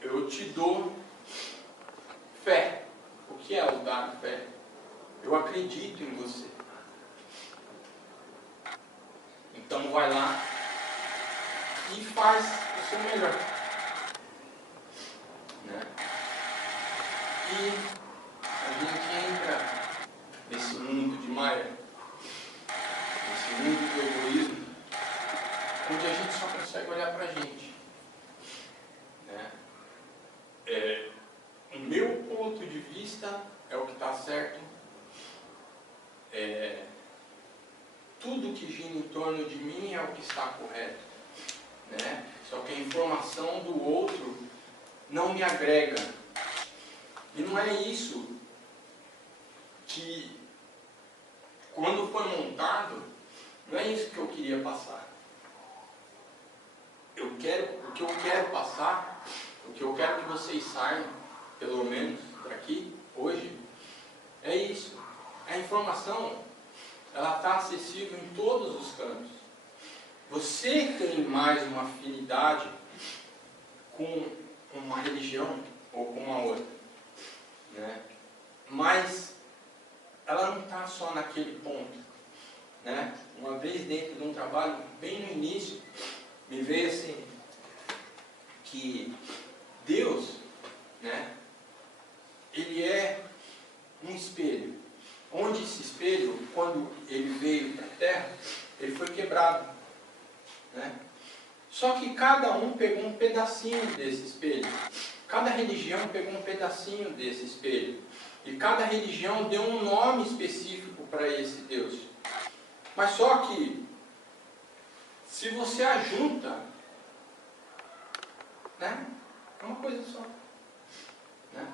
eu te dou fé. O que é o dar fé? Eu acredito em você. Então vai lá e faz o seu melhor, né? E a gente entra nesse mundo de Maia, nesse mundo do egoísmo, onde a gente só consegue olhar pra gente, né? O meu ponto de vista é o que está certo. Tudo que gira em torno de mim é o que está correto, né? Só que a informação do outro não me agrega. E não é isso que, quando foi montado, não é isso que eu queria passar. O que eu quero passar, o que eu quero que vocês saiam, pelo menos por aqui, hoje, é isso. A informação, ela está acessível em todos os campos. Você tem mais uma afinidade com uma religião ou com uma outra, né? Mas ela não está só naquele ponto, né? Uma vez dentro de um trabalho, bem no início, me veio assim, que Deus, né, ele é um espelho. Onde esse espelho, quando ele veio para a Terra, ele foi quebrado, né? Só que cada um pegou um pedacinho desse espelho. Cada religião pegou um pedacinho desse espelho. E cada religião deu um nome específico para esse Deus. Mas só que, se você ajunta, né, é uma coisa só, né?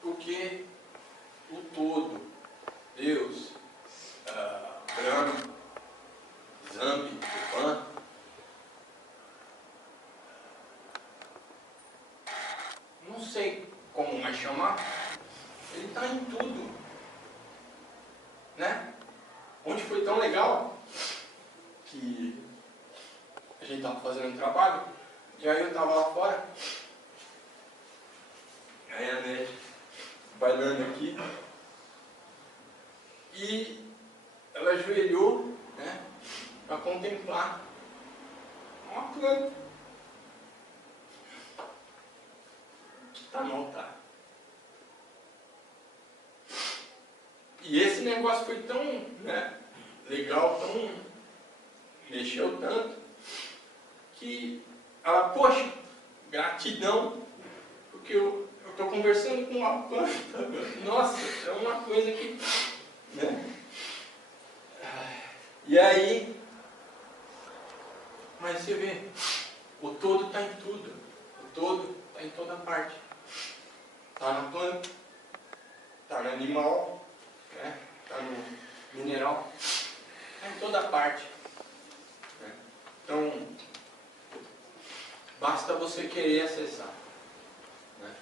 Porque o todo, Deus, Brahma, Zambi, Upan, não sei como mais chamar, ele está em tudo, né? Onde foi tão legal que a gente estava fazendo um trabalho, e aí eu estava lá fora, aí a Nete trabalhando aqui, e ela ajoelhou, né, para contemplar uma planta que está no altar. E esse negócio foi tão, né, legal, tão, mexeu tanto, que ela, poxa, gratidão, porque eu estou conversando com uma planta. Nossa, é uma coisa que, né? E aí, mas você vê, o todo está em tudo. O todo está em toda parte. Está na planta, está no animal, né? Está no mineral, está em toda parte. Né? Então, basta você querer acessar. Né?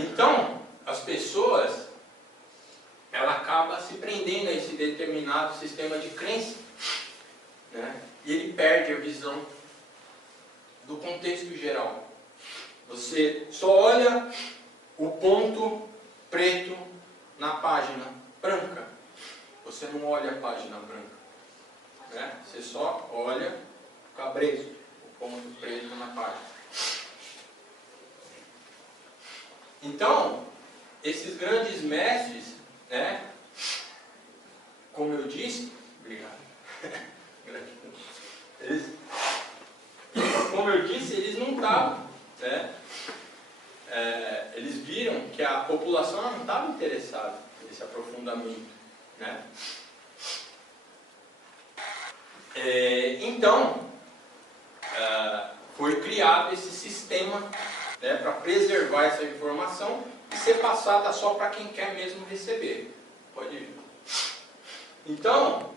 Então, as pessoas, ela acaba se prendendo a esse determinado sistema de crença, né? E ele perde a visão do contexto geral. Você só olha o ponto preto na página branca. Você não olha a página branca, né? Você só olha o cabresto, o ponto preto na página. Então, esses grandes mestres, né, como eu disse, obrigado, como eu disse, eles não estavam, né, eles viram que a população não estava interessada nesse aprofundamento, né. Então, foi criado esse sistema, né, para preservar essa informação e ser passada só para quem quer mesmo receber. Pode ir. Então,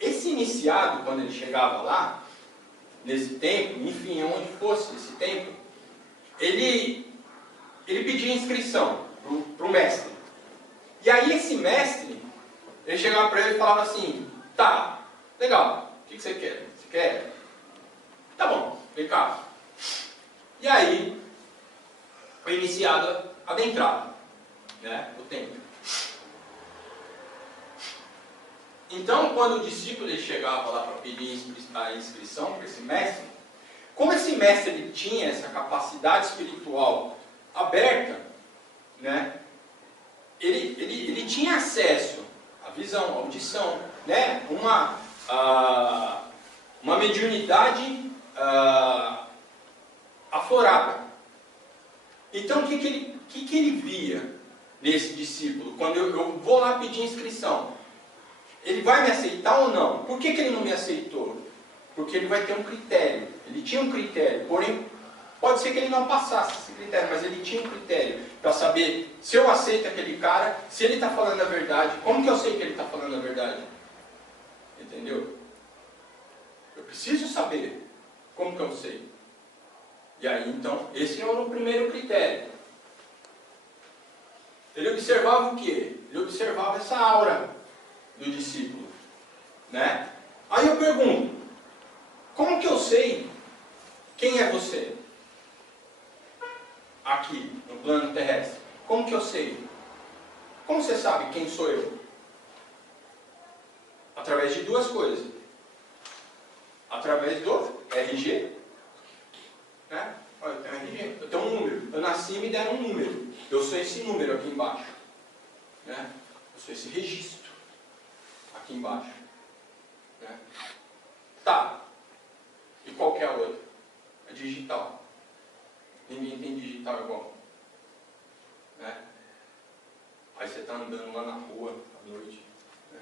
esse iniciado, quando ele chegava lá, nesse templo, enfim, onde fosse esse templo, ele pedia inscrição para o mestre. E aí esse mestre, ele chegava para ele e falava assim, tá, legal, o que você quer? Você quer? Tá bom, vem cá. E aí, o iniciado adentrava, né, o templo. Então, quando o discípulo ele chegava lá para pedir a inscrição para esse mestre, como esse mestre ele tinha essa capacidade espiritual aberta, né, ele tinha acesso à visão, à audição, né, uma mediunidade aflorada. Então, o que ele via nesse discípulo? Quando eu vou lá pedir inscrição, ele vai me aceitar ou não? Por que ele não me aceitou? Porque ele vai ter um critério. Ele tinha um critério, porém, pode ser que ele não passasse esse critério, mas ele tinha um critério para saber se eu aceito aquele cara, se ele está falando a verdade. Como que eu sei que ele está falando a verdade? Entendeu? Eu preciso saber. Como que eu sei? E aí, então, esse era o primeiro critério. Ele observava o quê? Ele observava essa aura do discípulo, né? Aí eu pergunto, como que eu sei quem é você? Aqui, no plano terrestre. Como que eu sei? Como você sabe quem sou eu? Através de duas coisas. Através do RG, né? Olha, eu tenho RG, eu tenho um número. Eu nasci e me deram um número. Eu sou esse número aqui embaixo, né? Eu sou esse registro aqui embaixo, né? Tá. E qual que é a outra? A digital. Ninguém tem digital igual, né? Aí você está andando lá na rua à noite, né?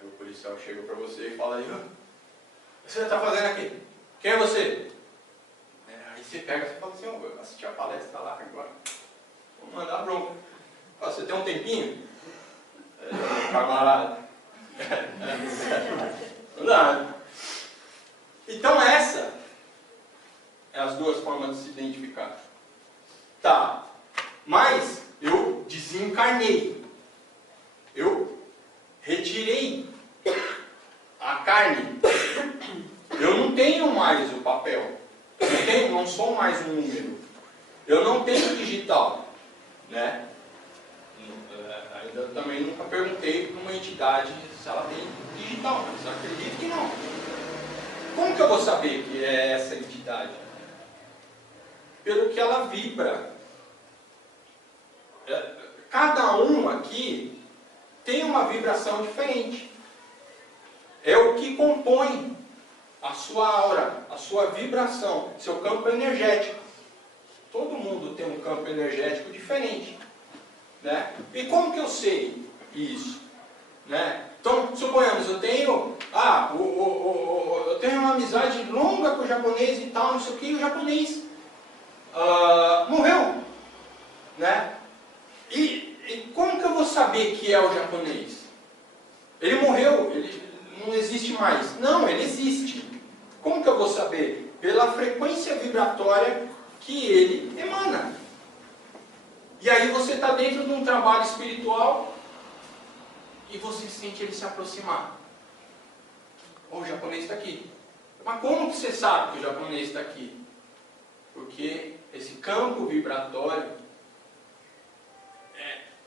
Aí o policial chega para você e fala aí, o que você está fazendo aqui? Quem é você? Aí você pega e fala assim, eu assisti a palestra lá agora, vou mandar bronca. Você tem um tempinho? Camarada. Não. Então essa é as duas formas de se identificar. Tá. Mas eu desencarnei. Eu retirei a carne. Eu não tenho mais o papel. Não sou mais um número. Eu não tenho digital, né? Ainda também nunca perguntei para uma entidade se ela tem digital, mas eu acredito que não. Como que eu vou saber que é essa entidade? Pelo que ela vibra. Cada um aqui tem uma vibração diferente. É o que compõe a sua aura, a sua vibração, seu campo energético. Todo mundo tem um campo energético diferente, né? E como que eu sei isso, né? Então, suponhamos, eu tenho uma amizade longa com o japonês e tal, não sei o que, e o japonês morreu, né? E como que eu vou saber que é o japonês? Ele morreu, ele não existe mais. Não, ele existe. Como que eu vou saber? Pela frequência vibratória que ele emana. E aí você está dentro de um trabalho espiritual e você sente ele se aproximar. O japonês está aqui. Mas como que você sabe que o japonês está aqui? Porque esse campo vibratório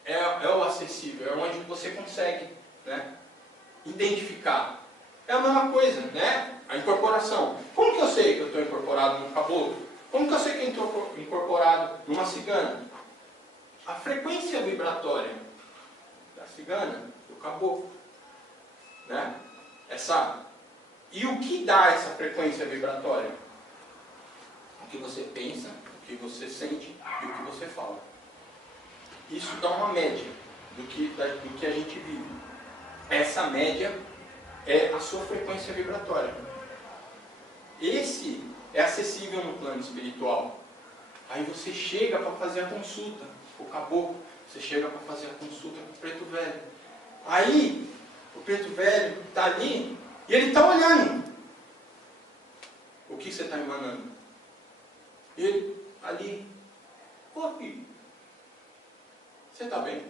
é o acessível, é onde você consegue, né, identificar. É a mesma coisa, né? A incorporação. Como que eu sei que eu estou incorporado num caboclo? Como que eu sei que eu estou incorporado numa cigana? A frequência vibratória da cigana, do caboclo, né? E o que dá essa frequência vibratória? O que você pensa, o que você sente e o que você fala. Isso dá uma média do que a gente vive. Essa média é a sua frequência vibratória. Esse é acessível no plano espiritual. Aí você chega para fazer a consulta com o caboclo, você chega para fazer a consulta com o preto velho. Aí o preto velho está ali e ele está olhando. O que você está emanando? Ele ali. Pô, filho, você está bem?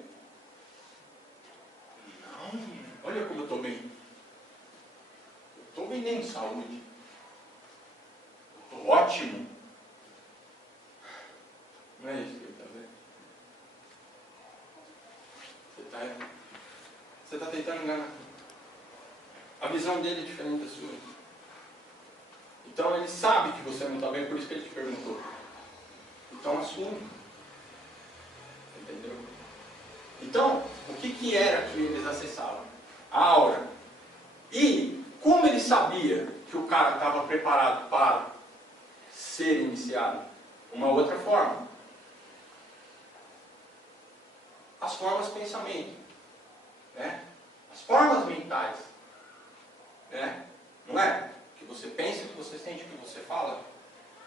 Não, olha como eu estou bem. Eu estou bem nem em saúde. Estou ótimo. Não é isso que ele está vendo? Você está tentando enganar. A visão dele é diferente da sua. Então ele sabe que você não está bem, por isso que ele te perguntou. Então assume. Entendeu? Então, o que era que eles acessavam? A aura. E como ele sabia que o cara estava preparado para ser iniciado? Uma outra forma. As formas de pensamento. Né? As formas mentais. Né? Não é? Que você pensa, que você sente, que você fala.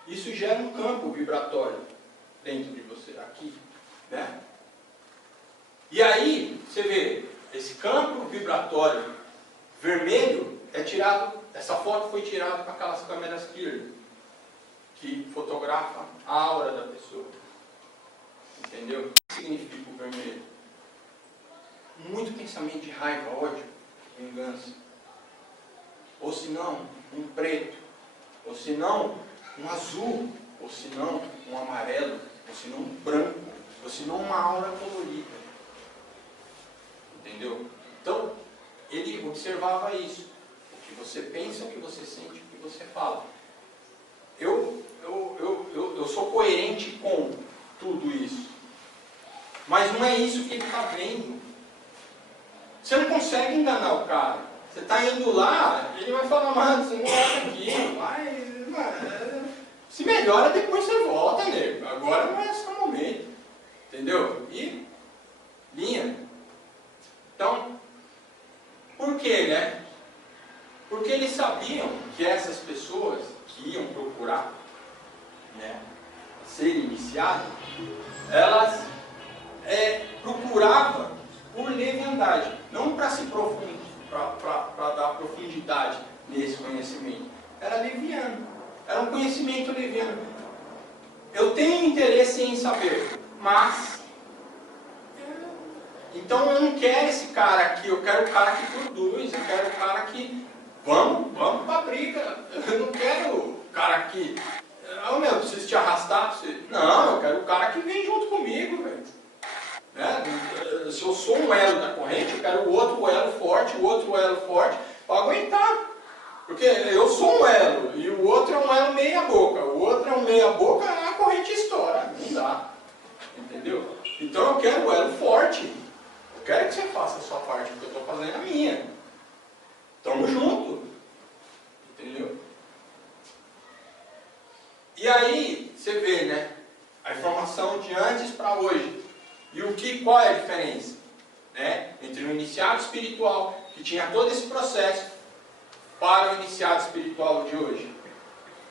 Isso gera um campo vibratório dentro de você, aqui. Né? E aí, você vê, esse campo vibratório vermelho é tirado, essa foto foi tirada com aquelas câmeras Kirlian, que fotografam a aura da pessoa. Entendeu? O que significa o vermelho? Muito pensamento de raiva, ódio, vingança. Ou se não, um preto. Ou se não, um azul. Ou se não, um amarelo. Ou se não, um branco. Ou se não, uma aura colorida. Entendeu? Então, ele observava isso. O que você pensa, o que você sente, o que você fala. Eu sou coerente com tudo isso. Mas não é isso que ele está vendo. Você não consegue enganar o cara. Você está indo lá, ele vai falar, mano, você não gosta aqui, vai, se melhora, depois você volta, nego. Agora não é só o momento. Entendeu? E linha. Então, por quê, né? Porque eles sabiam que essas pessoas que iam procurar, né, ser iniciadas, elas procuravam por leviandade, não para se para dar profundidade nesse conhecimento. Era leviano, era um conhecimento leviano. Eu tenho interesse em saber, mas então eu não quero esse cara aqui, eu quero o cara que produz, eu quero o cara que vamos pra briga. Eu não quero o cara que eu preciso te arrastar pra você. Não, eu quero o cara que vem junto comigo, velho. Se eu sou um elo da corrente, eu quero o outro elo forte para aguentar. Porque eu sou um elo e o outro é um elo meia boca. O outro é um meia boca, a corrente estoura. Não dá. Entendeu? Então eu quero o elo forte. Eu quero que você faça a sua parte, porque eu estou fazendo a minha. Tamo junto. Entendeu? E aí, você vê, né? qual é a diferença? Entre o iniciado espiritual, que tinha todo esse processo, para o iniciado espiritual de hoje.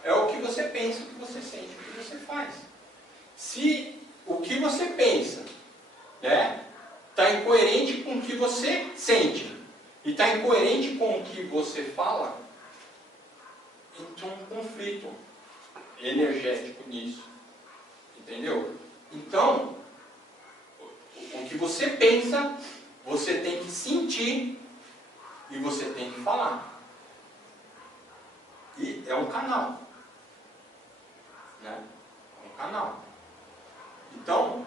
É o que você pensa, o que você sente, o que você faz. Se o que você pensa está incoerente com o que você sente e está incoerente com o que você fala, entra um conflito energético nisso. Entendeu? Então, o que você pensa, você tem que sentir e você tem que falar. E é um canal. É um canal. Então,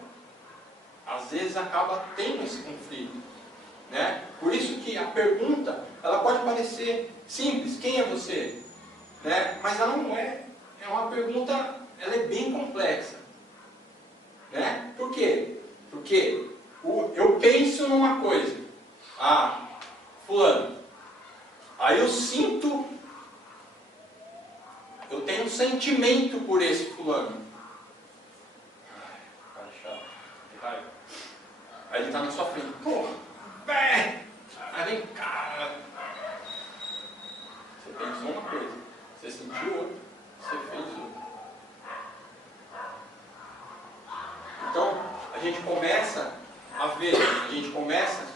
às vezes acaba tendo esse conflito. Por isso que a pergunta, ela pode parecer simples, quem é você? Mas ela não é. É uma pergunta, ela é bem complexa. Por quê? Porque eu penso numa coisa. Fulano. Aí eu sinto, eu tenho um sentimento por esse fulano. Aí ele está na sua frente. Porra, aí vem cá. Você pensou uma coisa, você sentiu outra, você fez outra. Então, a gente começa a ver, a gente começa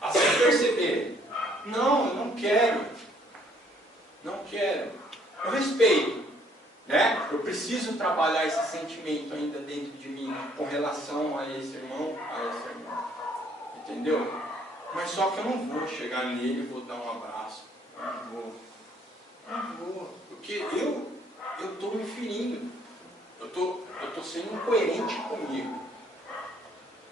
a se perceber. Não, eu não quero. Não quero. Eu respeito. Eu preciso trabalhar esse sentimento ainda dentro de mim com relação a esse irmão, a essa irmã. Entendeu? Mas só que eu não vou chegar nele e vou dar um abraço. Não vou. Porque eu estou me ferindo. Eu estou sendo incoerente comigo.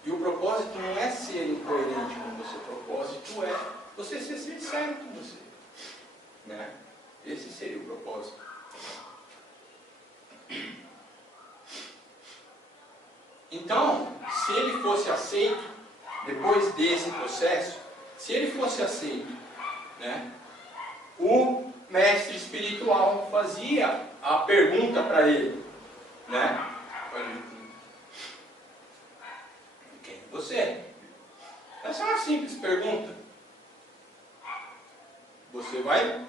E o propósito não é ser incoerente com você. O propósito é você ser sincero com você. Esse seria o propósito. Então, se ele fosse aceito, depois desse processo, se ele fosse aceito, o mestre espiritual fazia a pergunta para ele, quem é você? Essa é uma simples pergunta. Você vai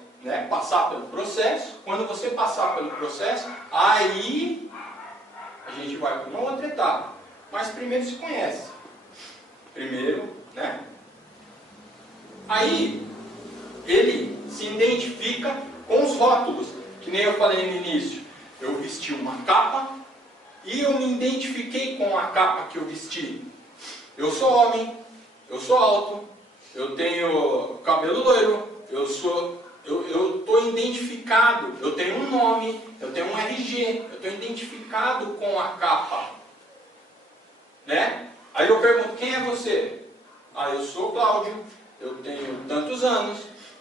passar pelo processo. Quando você passar pelo processo, aí a gente vai para uma outra etapa. Mas primeiro se conhece. Primeiro, Aí, ele se identifica com os rótulos. Que nem eu falei no início. Eu vesti uma capa e eu me identifiquei com a capa que eu vesti. Eu sou homem, eu sou alto, eu tenho cabelo loiro, eu estou identificado, eu tenho um nome, eu tenho um RG, eu estou identificado com a capa. Aí eu pergunto, quem é você? Eu sou Cláudio, eu tenho tantos anos,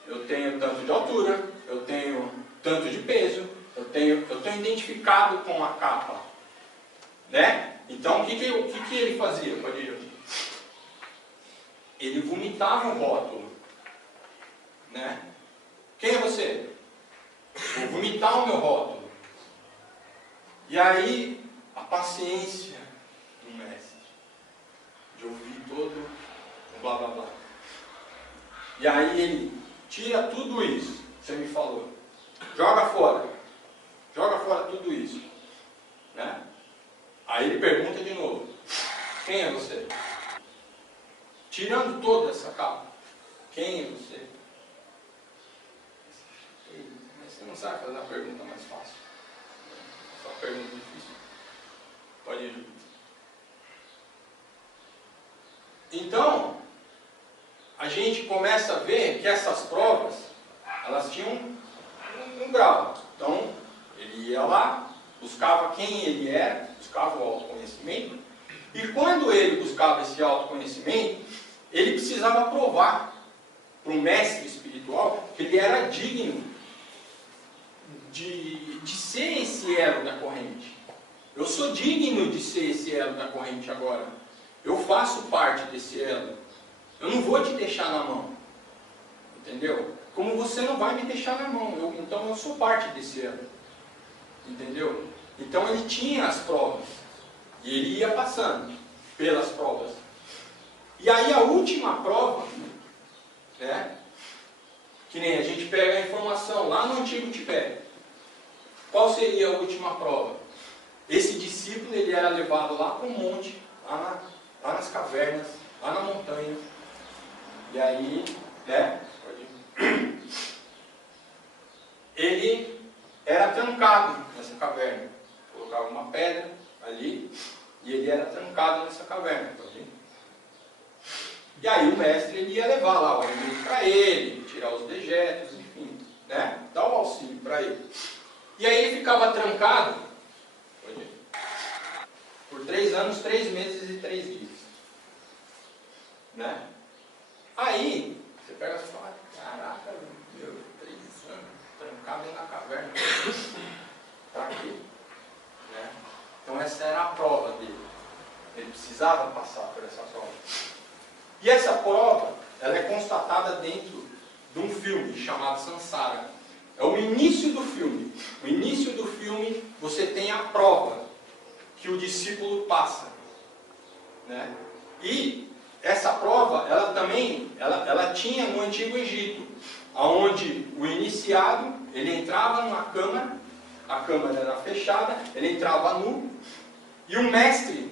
eu tenho tanto de altura, eu tenho tanto de peso, eu estou identificado com a capa. Então, o que ele fazia, Padilha? Ele vomitava o rótulo. Quem é você? Vou vomitar o meu rótulo. E aí, a paciência do mestre, de ouvir todo o blá blá blá. E aí ele tira tudo isso que você me falou. Joga fora tudo isso. Aí ele pergunta de novo, quem é você? Tirando toda essa capa, quem é você? Você não sabe fazer uma pergunta mais fácil. Só pergunta difícil. Pode ir. Então, a gente começa a ver que essas provas, elas tinham um grau. Então, ele ia lá, buscava quem ele era, buscava o autoconhecimento, e quando ele buscava esse autoconhecimento, ele precisava provar para o mestre espiritual que ele era digno de ser esse elo da corrente. Eu sou digno de ser esse elo da corrente agora. Eu faço parte desse elo. Eu não vou te deixar na mão. Entendeu? Como você não vai me deixar na mão. Então eu sou parte desse elo. Entendeu? Então ele tinha as provas. E ele ia passando pelas provas. E aí a última prova, né? Que nem a gente pega a informação lá no Antigo Tibete. Qual seria a última prova? Esse discípulo ele era levado lá para o monte, lá nas cavernas, lá na montanha. E aí, né? Ele era trancado nessa caverna. Colocava uma pedra ali e ele era trancado nessa caverna. E aí o mestre ele ia levar lá o alimento para ele, tirar os dejetos, enfim, né? Dar o auxílio para ele. E aí ele ficava trancado por 3 anos, 3 meses e 3 dias. Né? Aí você pega e fala, caraca, meu, 3 anos, trancado na caverna. Para quê? Né? Então essa era a prova dele. Ele precisava passar por essa prova. E essa prova, ela é constatada dentro de um filme chamado Sansara. É o início do filme. No início do filme, você tem a prova que o discípulo passa. Né? E essa prova, ela também, ela tinha no Antigo Egito, onde o iniciado, ele entrava numa câmara, a câmara era fechada, ele entrava nu, e o mestre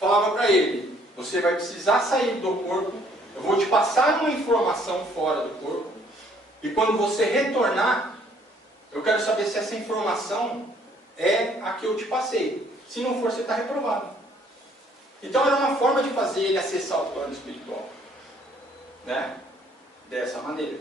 falava para ele, você vai precisar sair do corpo, eu vou te passar uma informação fora do corpo, e quando você retornar, eu quero saber se essa informação é a que eu te passei. Se não for, você está reprovado. Então era uma forma de fazer ele acessar o plano espiritual. Né? Dessa maneira.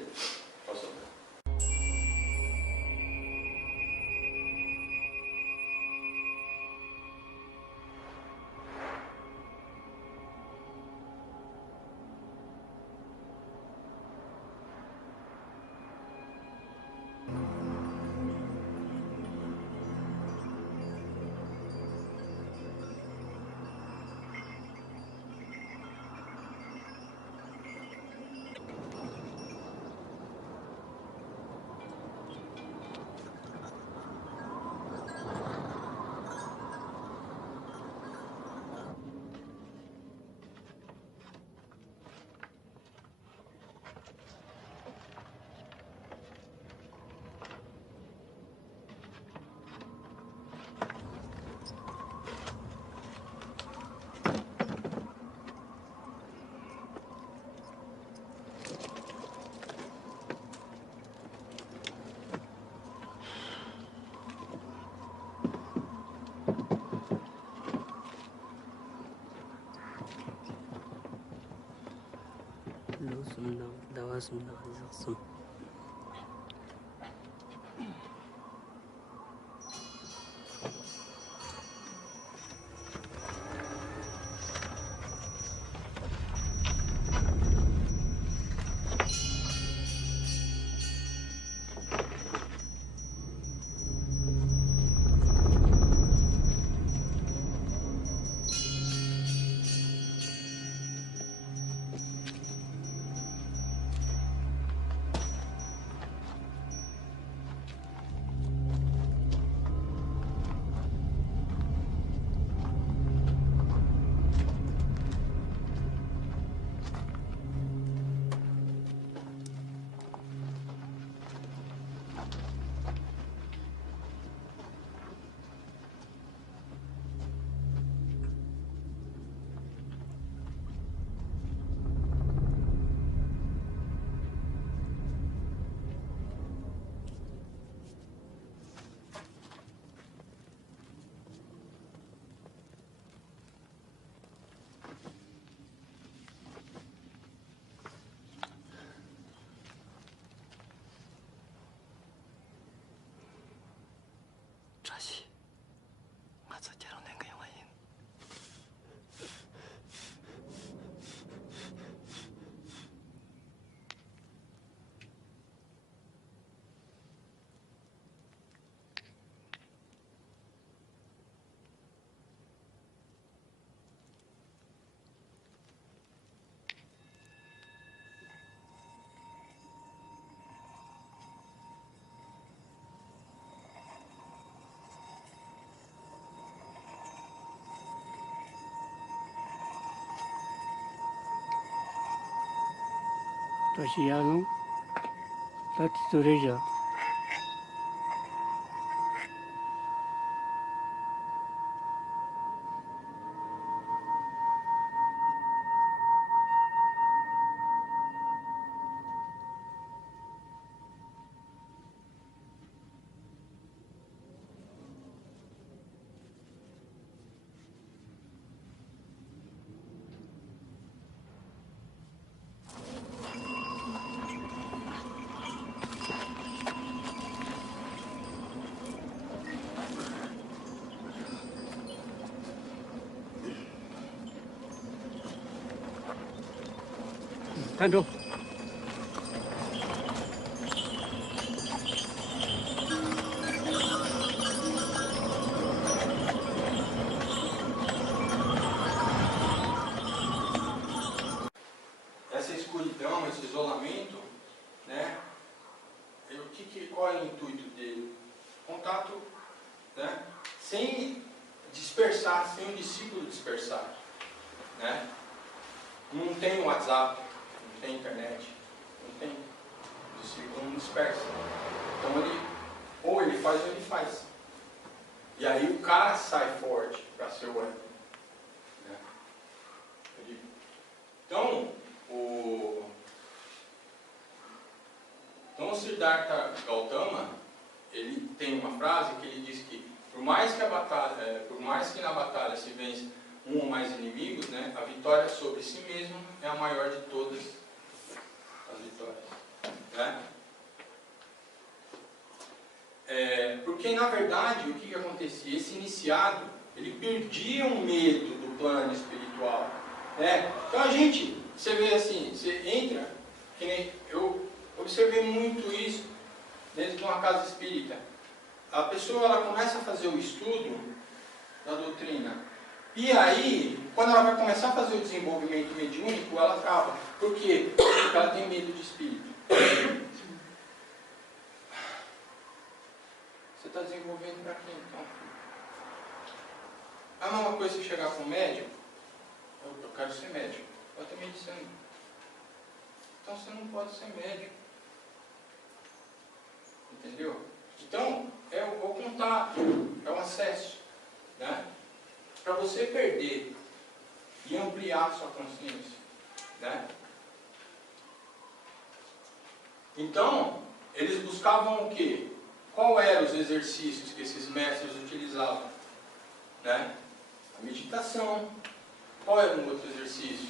私だってそれじゃAndo. Essa escuridão, esse isolamento, né? Qual é o intuito dele? Contato, né? Sem dispersar, sem o discípulo dispersar, né? Não tem WhatsApp, não tem internet, não tem. O discípulo não dispersa. Então ou ele faz ou ele faz. E aí o cara sai forte para ser o ego. Né? Então, o Siddhartha Gautama, ele tem uma frase que ele diz que por mais que na batalha se vence um ou mais inimigos, né, a vitória sobre si mesmo é a maior de todas as vitórias. Né? Porque na verdade o que acontecia? Esse iniciado, ele perdia o medo do plano espiritual. Né? Então você vê assim, você entra, que nem eu observei muito isso dentro de uma casa espírita. A pessoa ela começa a fazer o estudo da doutrina. E aí, quando ela vai começar a fazer o desenvolvimento mediúnico, ela trava. Por quê? Porque ela tem medo de espírito. Você está desenvolvendo para quem então? A mesma coisa que chegar com um médico, eu quero ser médico. Eu estou medicina. Então você não pode ser médico. Entendeu? Então, é o contato, é o acesso. Né? Para você perder e ampliar a sua consciência. Né? Então, eles buscavam o quê? Qual eram os exercícios que esses mestres utilizavam? Né? A meditação. Qual era um outro exercício?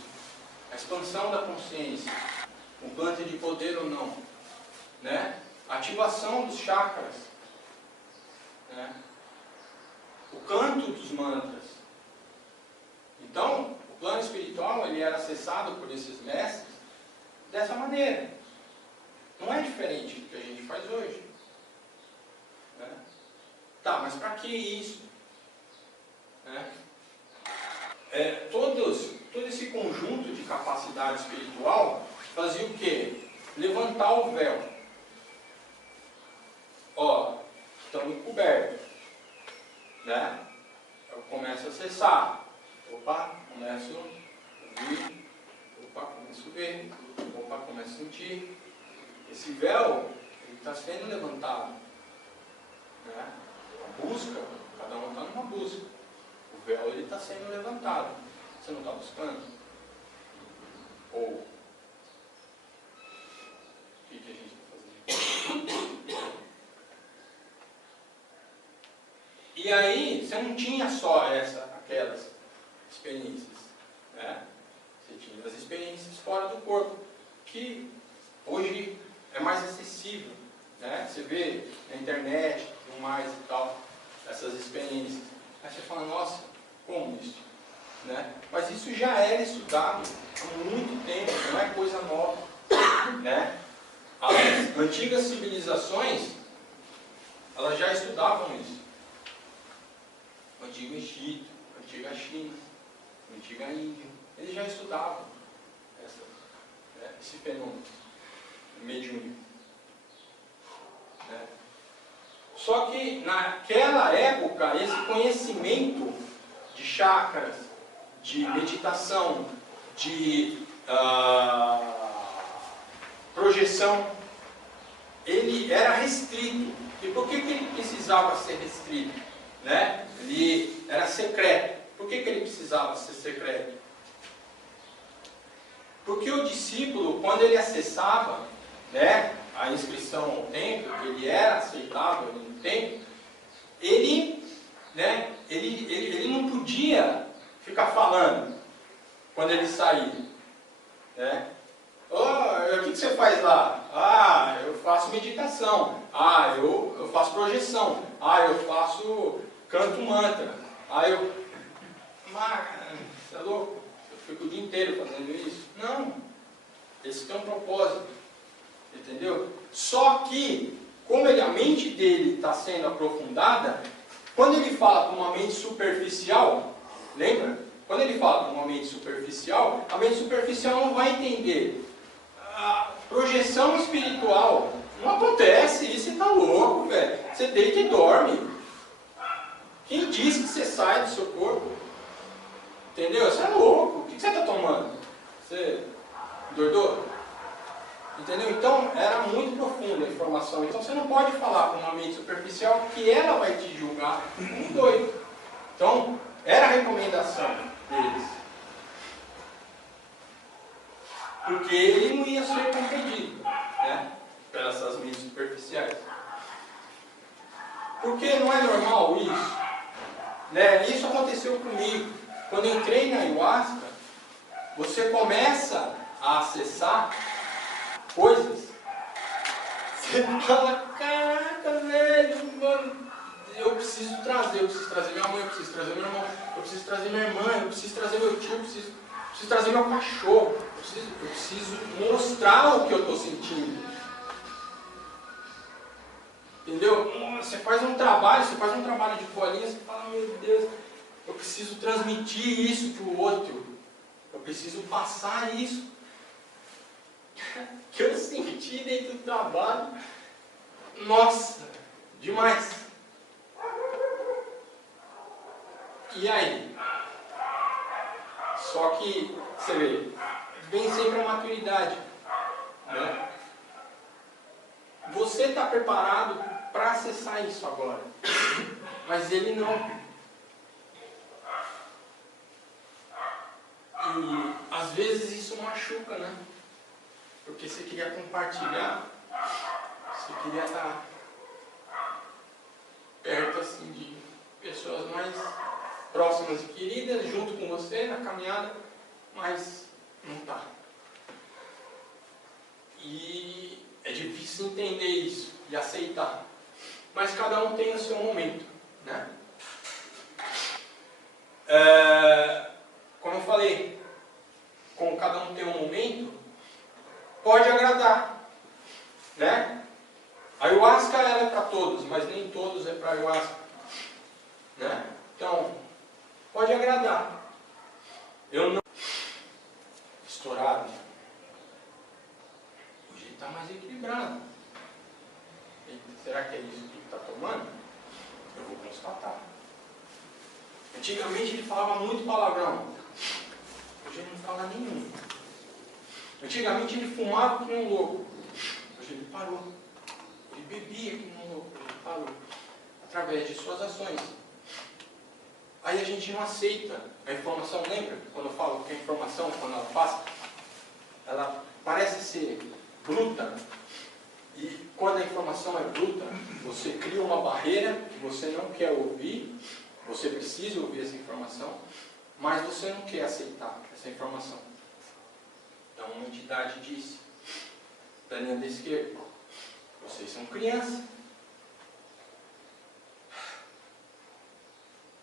A expansão da consciência. Um plano de poder ou não. Né? A ativação dos chakras. Né? O canto dos mantras. Então, o plano espiritual ele era acessado por esses mestres dessa maneira. Não é diferente do que a gente faz hoje. Né? Tá, mas para que isso? Né? Todo esse conjunto de capacidade espiritual fazia o quê? Levantar o véu. Ó, estão encobertos. Né? Eu começo a acessar. Opa, começo a ouvir. Opa, começo a ver. Opa, começo a sentir. Esse véu está sendo levantado. Né? A busca, cada um está numa busca. O véu está sendo levantado. Você não está buscando? Ou o que a gente vai fazer? E aí, você não tinha só aquelas experiências. Né? Você tinha as experiências fora do corpo, que hoje é mais acessível. Né? Você vê na internet, tudo mais e tal, essas experiências. Aí você fala, nossa, como isso? Né? Mas isso já era estudado há muito tempo, não é coisa nova. Né? As antigas civilizações, elas já estudavam isso. O antigo Egito, a antiga China, a antiga Índia, eles já estudavam esse fenômeno mediúnico. Né? Só que naquela época, esse conhecimento de chakras, de meditação, de projeção, ele era restrito. E por que ele precisava ser restrito? Né? Ele era secreto. Por que ele precisava ser secreto? Porque o discípulo, quando ele acessava, né, a inscrição ao templo, ele era aceitável no templo, ele não podia ficar falando quando ele saía. Né? O que você faz lá? Ah, eu faço meditação. Ah, eu faço projeção. Ah, eu faço canto mantra. Ah, você é louco? Eu fico o dia inteiro fazendo isso. Não. Esse tem um propósito. Entendeu? Só que, como a mente dele está sendo aprofundada, quando ele fala com uma mente superficial, lembra? Quando ele fala com uma mente superficial, a mente superficial não vai entender. A projeção espiritual não acontece, isso você está louco, velho. Você deita e dorme. Quem disse que você sai do seu corpo? Entendeu? Você é louco. O que você está tomando? Você doidou? Entendeu? Então, era muito profunda a informação. Então, você não pode falar com uma mente superficial que ela vai te julgar como doido. Então, era a recomendação deles. Porque ele não ia ser compreendido, né, pelas essas mentes superficiais. Porque não é normal isso. Né? Isso aconteceu comigo. Quando eu entrei na ayahuasca, você começa a acessar coisas. Você fala, caraca, velho, mano, eu preciso trazer minha mãe, eu preciso trazer meu irmão, eu preciso trazer minha irmã, eu preciso trazer meu tio, eu preciso trazer meu cachorro, eu preciso mostrar o que eu estou sentindo. Entendeu? Você faz um trabalho de colinha, você fala, meu Deus, eu preciso transmitir isso para o outro, eu preciso passar isso que eu senti dentro do trabalho. Nossa, demais. E aí? Só que, você vê, vem sempre a maturidade. Né? Você está preparado para acessar isso agora, mas ele não. E às vezes isso machuca, né? Porque você queria compartilhar, você queria estar perto assim de pessoas mais próximas e queridas, junto com você na caminhada, mas não está. E é difícil entender isso e aceitar. Mas cada um tem o seu momento, né? Como eu falei, como cada um tem um momento, pode agradar, né? A ayahuasca ela é para todos, mas nem todos é para ayahuasca, né? Então, pode agradar. Eu não... Estourado. Hoje ele está mais equilibrado. Será que é isso que ele está tomando? Eu vou constatar. Antigamente ele falava muito palavrão. Hoje ele não fala nenhum. Antigamente ele fumava como um louco. Hoje ele parou. Ele bebia como um louco. Ele parou. Através de suas ações. Aí a gente não aceita a informação. Lembra quando eu falo que a informação, quando ela passa, ela parece ser bruta. E quando a informação é bruta, você cria uma barreira que você não quer ouvir. Você precisa ouvir essa informação, mas você não quer aceitar essa informação. Então uma entidade disse, da linha da esquerda, vocês são crianças.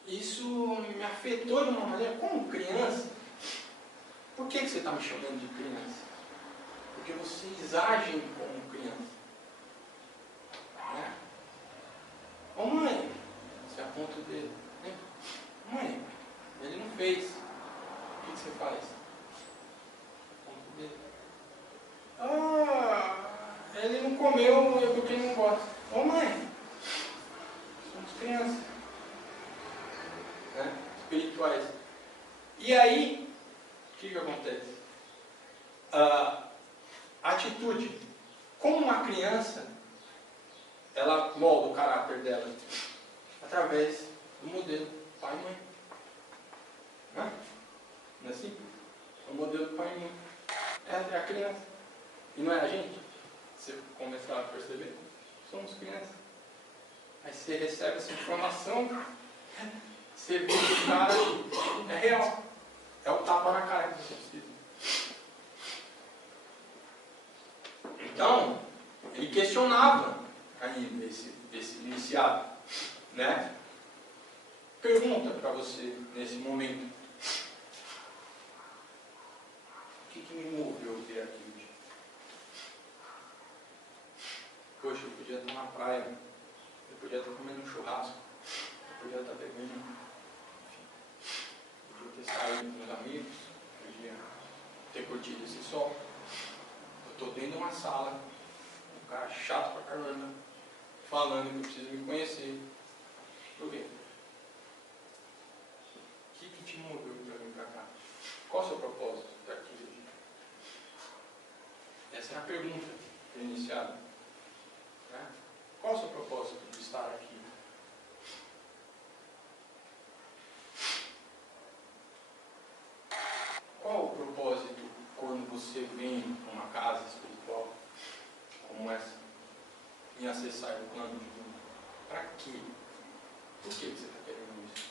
Isso me afetou de uma maneira, como criança. Por que você está me chamando de criança? Porque vocês agem como criança. Né? Ô mãe, você aponta o dedo. Mãe, ele não fez. O que você faz? Aponta o dedo. Ah, ele não comeu porque não gosta. Ô mãe, somos crianças. Né? Espirituais. E aí, o que acontece? A atitude pai e mãe. Essa é a criança. E não é a gente? Você começar a perceber? Somos crianças. Aí você recebe essa informação, você vê que o cara é real. É o tapa na cara que você precisa. Então, ele questionava ainda esse iniciado, né? Pergunta para você nesse momento: o que me moveu ter aqui? Poxa, eu podia estar na praia, eu podia estar comendo um churrasco, eu podia estar bebendo, eu podia ter saído com meus amigos, eu podia ter curtido esse sol. Eu estou dentro de uma sala, um cara chato pra caramba, falando que eu preciso me conhecer. Por quê? O que te moveu para vir para cá? Qual é o seu propósito daqui? Essa é a pergunta do iniciado. Né? Qual é o seu propósito de estar aqui? Qual o propósito quando você vem para uma casa espiritual como essa e acessar o plano divino? Para quê? Por que você está querendo isso?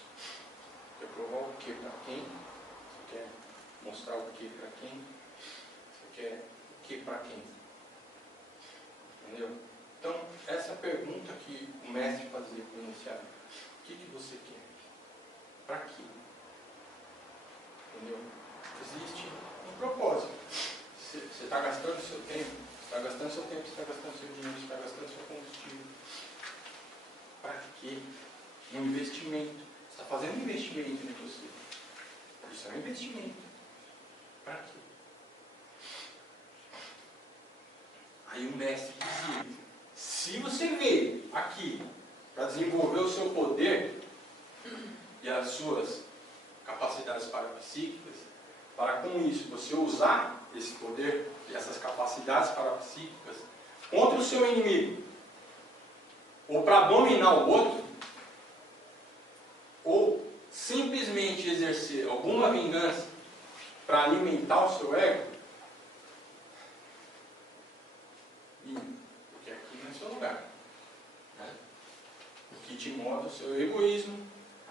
Quer provar o que para quem? Você quer mostrar o que para quem? Você quer o que para quem? Entendeu? Então, essa pergunta que o mestre fazia para o iniciado: o que você quer? Para quê? Entendeu? Existe um propósito. Você está gastando seu tempo, você está gastando seu dinheiro, você está gastando seu combustível. Para quê? Um investimento. Você está fazendo um investimento em você. Isso é um investimento. Para quê? Aí o mestre dizia: se você veio aqui para desenvolver o seu poder e as suas capacidades parapsíquicas, para com isso você usar esse poder e essas capacidades parapsíquicas contra o seu inimigo, ou para dominar o outro, ou simplesmente exercer alguma vingança para alimentar o seu ego, porque aqui não é o seu lugar. Né? O que te move é o seu egoísmo,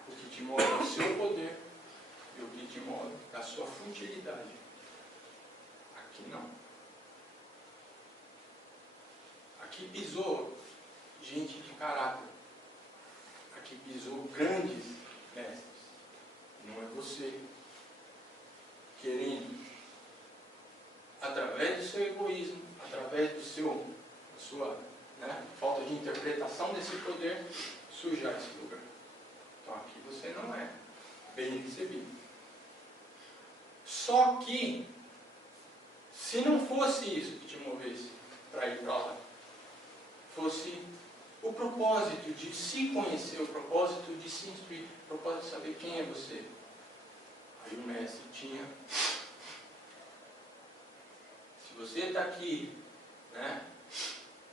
o que te move é o seu poder, e o que te move é a sua futilidade. Aqui não. Aqui pisou gente de caráter. Aqui pisou grandes mestres. Não é você querendo, através do seu egoísmo, através da sua falta de interpretação desse poder, sujar esse lugar. Então aqui você não é bem recebido. Só que, se não fosse isso que te movesse para ir para lá, fosse o propósito de se conhecer, o propósito de se instruir, o propósito de saber quem é você, aí o mestre tinha: se você está aqui,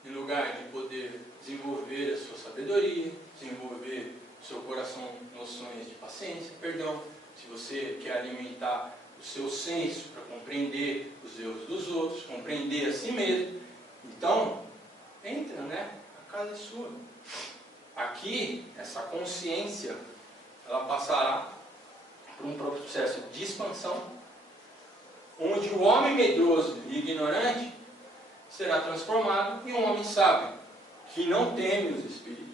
em lugar de poder desenvolver a sua sabedoria, desenvolver o seu coração noções de paciência, perdão, se você quer alimentar o seu senso para compreender os erros dos outros, compreender a si mesmo, então, entra, a casa é sua. Aqui, essa consciência, ela passará por um processo de expansão, onde o homem medroso e ignorante será transformado em um homem sábio, que não teme os espíritos.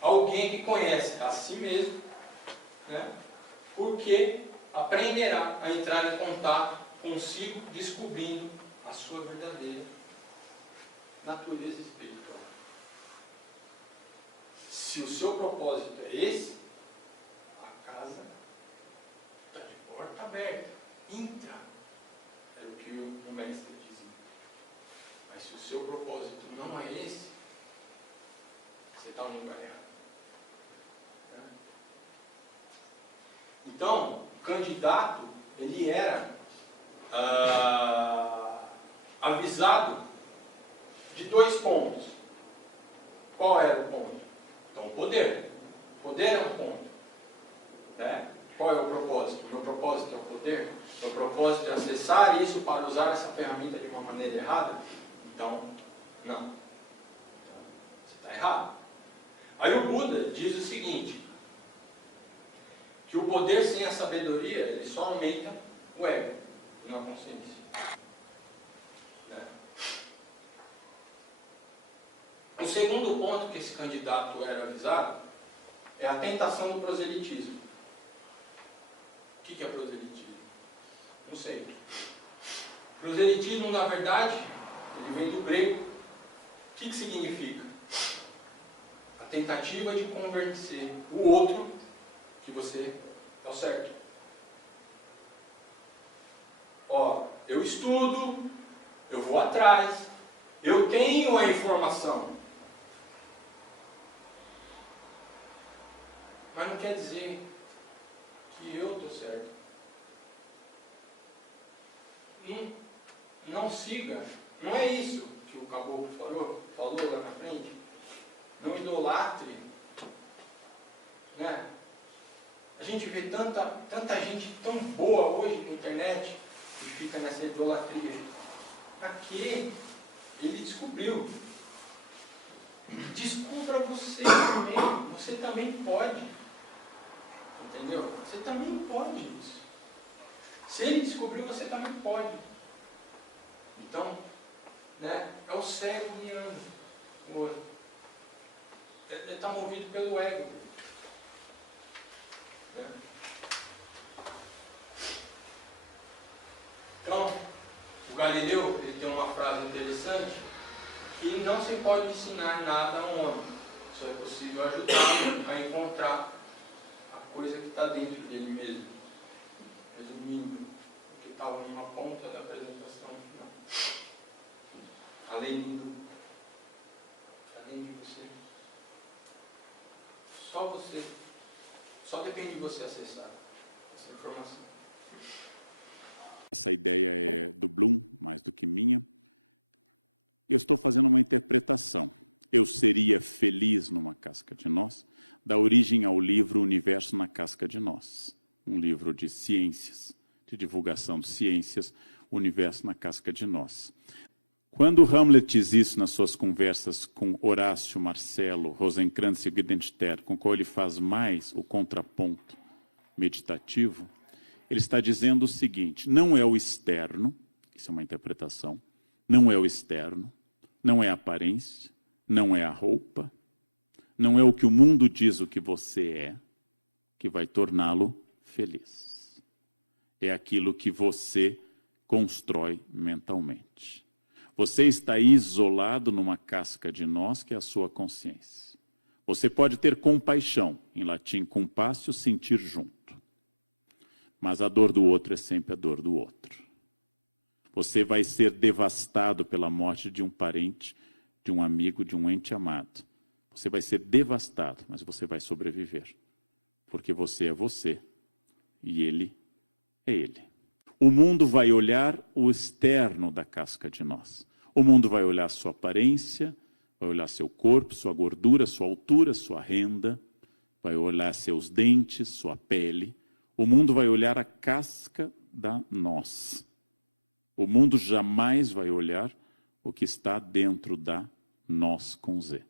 Alguém que conhece a si mesmo, porque aprenderá a entrar em contato consigo, descobrindo a sua verdadeira natureza espiritual. Se o seu propósito é esse, a casa está de porta aberta. Entra. Era o que o mestre dizia. Mas se o seu propósito não é esse, você está no lugar errado. Então, o candidato, ele era avisado de 2 pontos. Qual era o ponto? Então, o poder. O poder é um ponto. Qual é o propósito? O meu propósito é o poder? O meu acessar isso para usar essa ferramenta de uma maneira errada, então, não. Você está errado. Aí o Buda diz o seguinte, que o poder sem a sabedoria, ele só aumenta o ego, e não a consciência. Né? O segundo ponto que esse candidato era avisado é a tentação do proselitismo. O que é proselitismo? Não sei. Proselitismo, na verdade, ele vem do grego. O que significa? A tentativa de convencer o outro que você está certo. Ó, eu estudo, eu vou atrás, eu tenho a informação. Mas não quer dizer que eu estou certo. Não siga. Não é isso que o caboclo falou lá na frente. Não idolatre. Né? A gente vê tanta gente tão boa hoje na internet que fica nessa idolatria. Aqui, ele descobriu. Descubra você também. Você também pode. Entendeu? Você também pode isso. Se ele descobriu, você também pode. Então, né, é o cego guiando o outro. Ele está movido pelo ego. Né? Então, o Galileu ele tem uma frase interessante que não se pode ensinar nada a um homem. Só é possível ajudá-lo a encontrar a coisa que está dentro dele mesmo. Resumindo, o que estava em uma ponta da apresentação final. Além de você. Só depende de você acessar essa informação. Essa ideia é do Bloom, mais do que minha. Eu estou fazendo uma interpretação. Eu seria feliz numa casca de nós, dá origem ao livro Universo na Casca de Nós. Um livro de ciências, de divulgação de ciências, Universo na Casca de Nós. Quando Hamlet diz isso nas suas conversas com Horácio, Marcelo, Rosencrantz e Guidenstern, com qual ele faz mais o contraponto meditativo, ele está dizendo o seguinte, não é o externo, isso é uma interpretação, não é o externo, não é a aparência, não é a roupa, não é o que o mundo diz o que você é, que vai torná-lo feliz. É aquilo que você constrói mentalmente. Você está isolado numa casca de nós, que é a sua consciência. Você pode ter compaixão, em latim compassio, sentir junto. Mas a dor do outro é sempre a dor do outro. Você vai ser devastado pela morte de um parente, de um amigo, de um ente amado. Você vai ser devastado, mas você vai sobreviver. Porque você é você e ele é ele. O mundo vai olhar o externo da casca de nós. O mundo vai olhar sua aparência, vai olhar seu corpo, sua gordura, sua altura, sua renda, vai olhar seus dentes, sua pele. O mundo vai olhar a casca da nós. O mundo jamais vai olhar o que está dentro da nós com Z.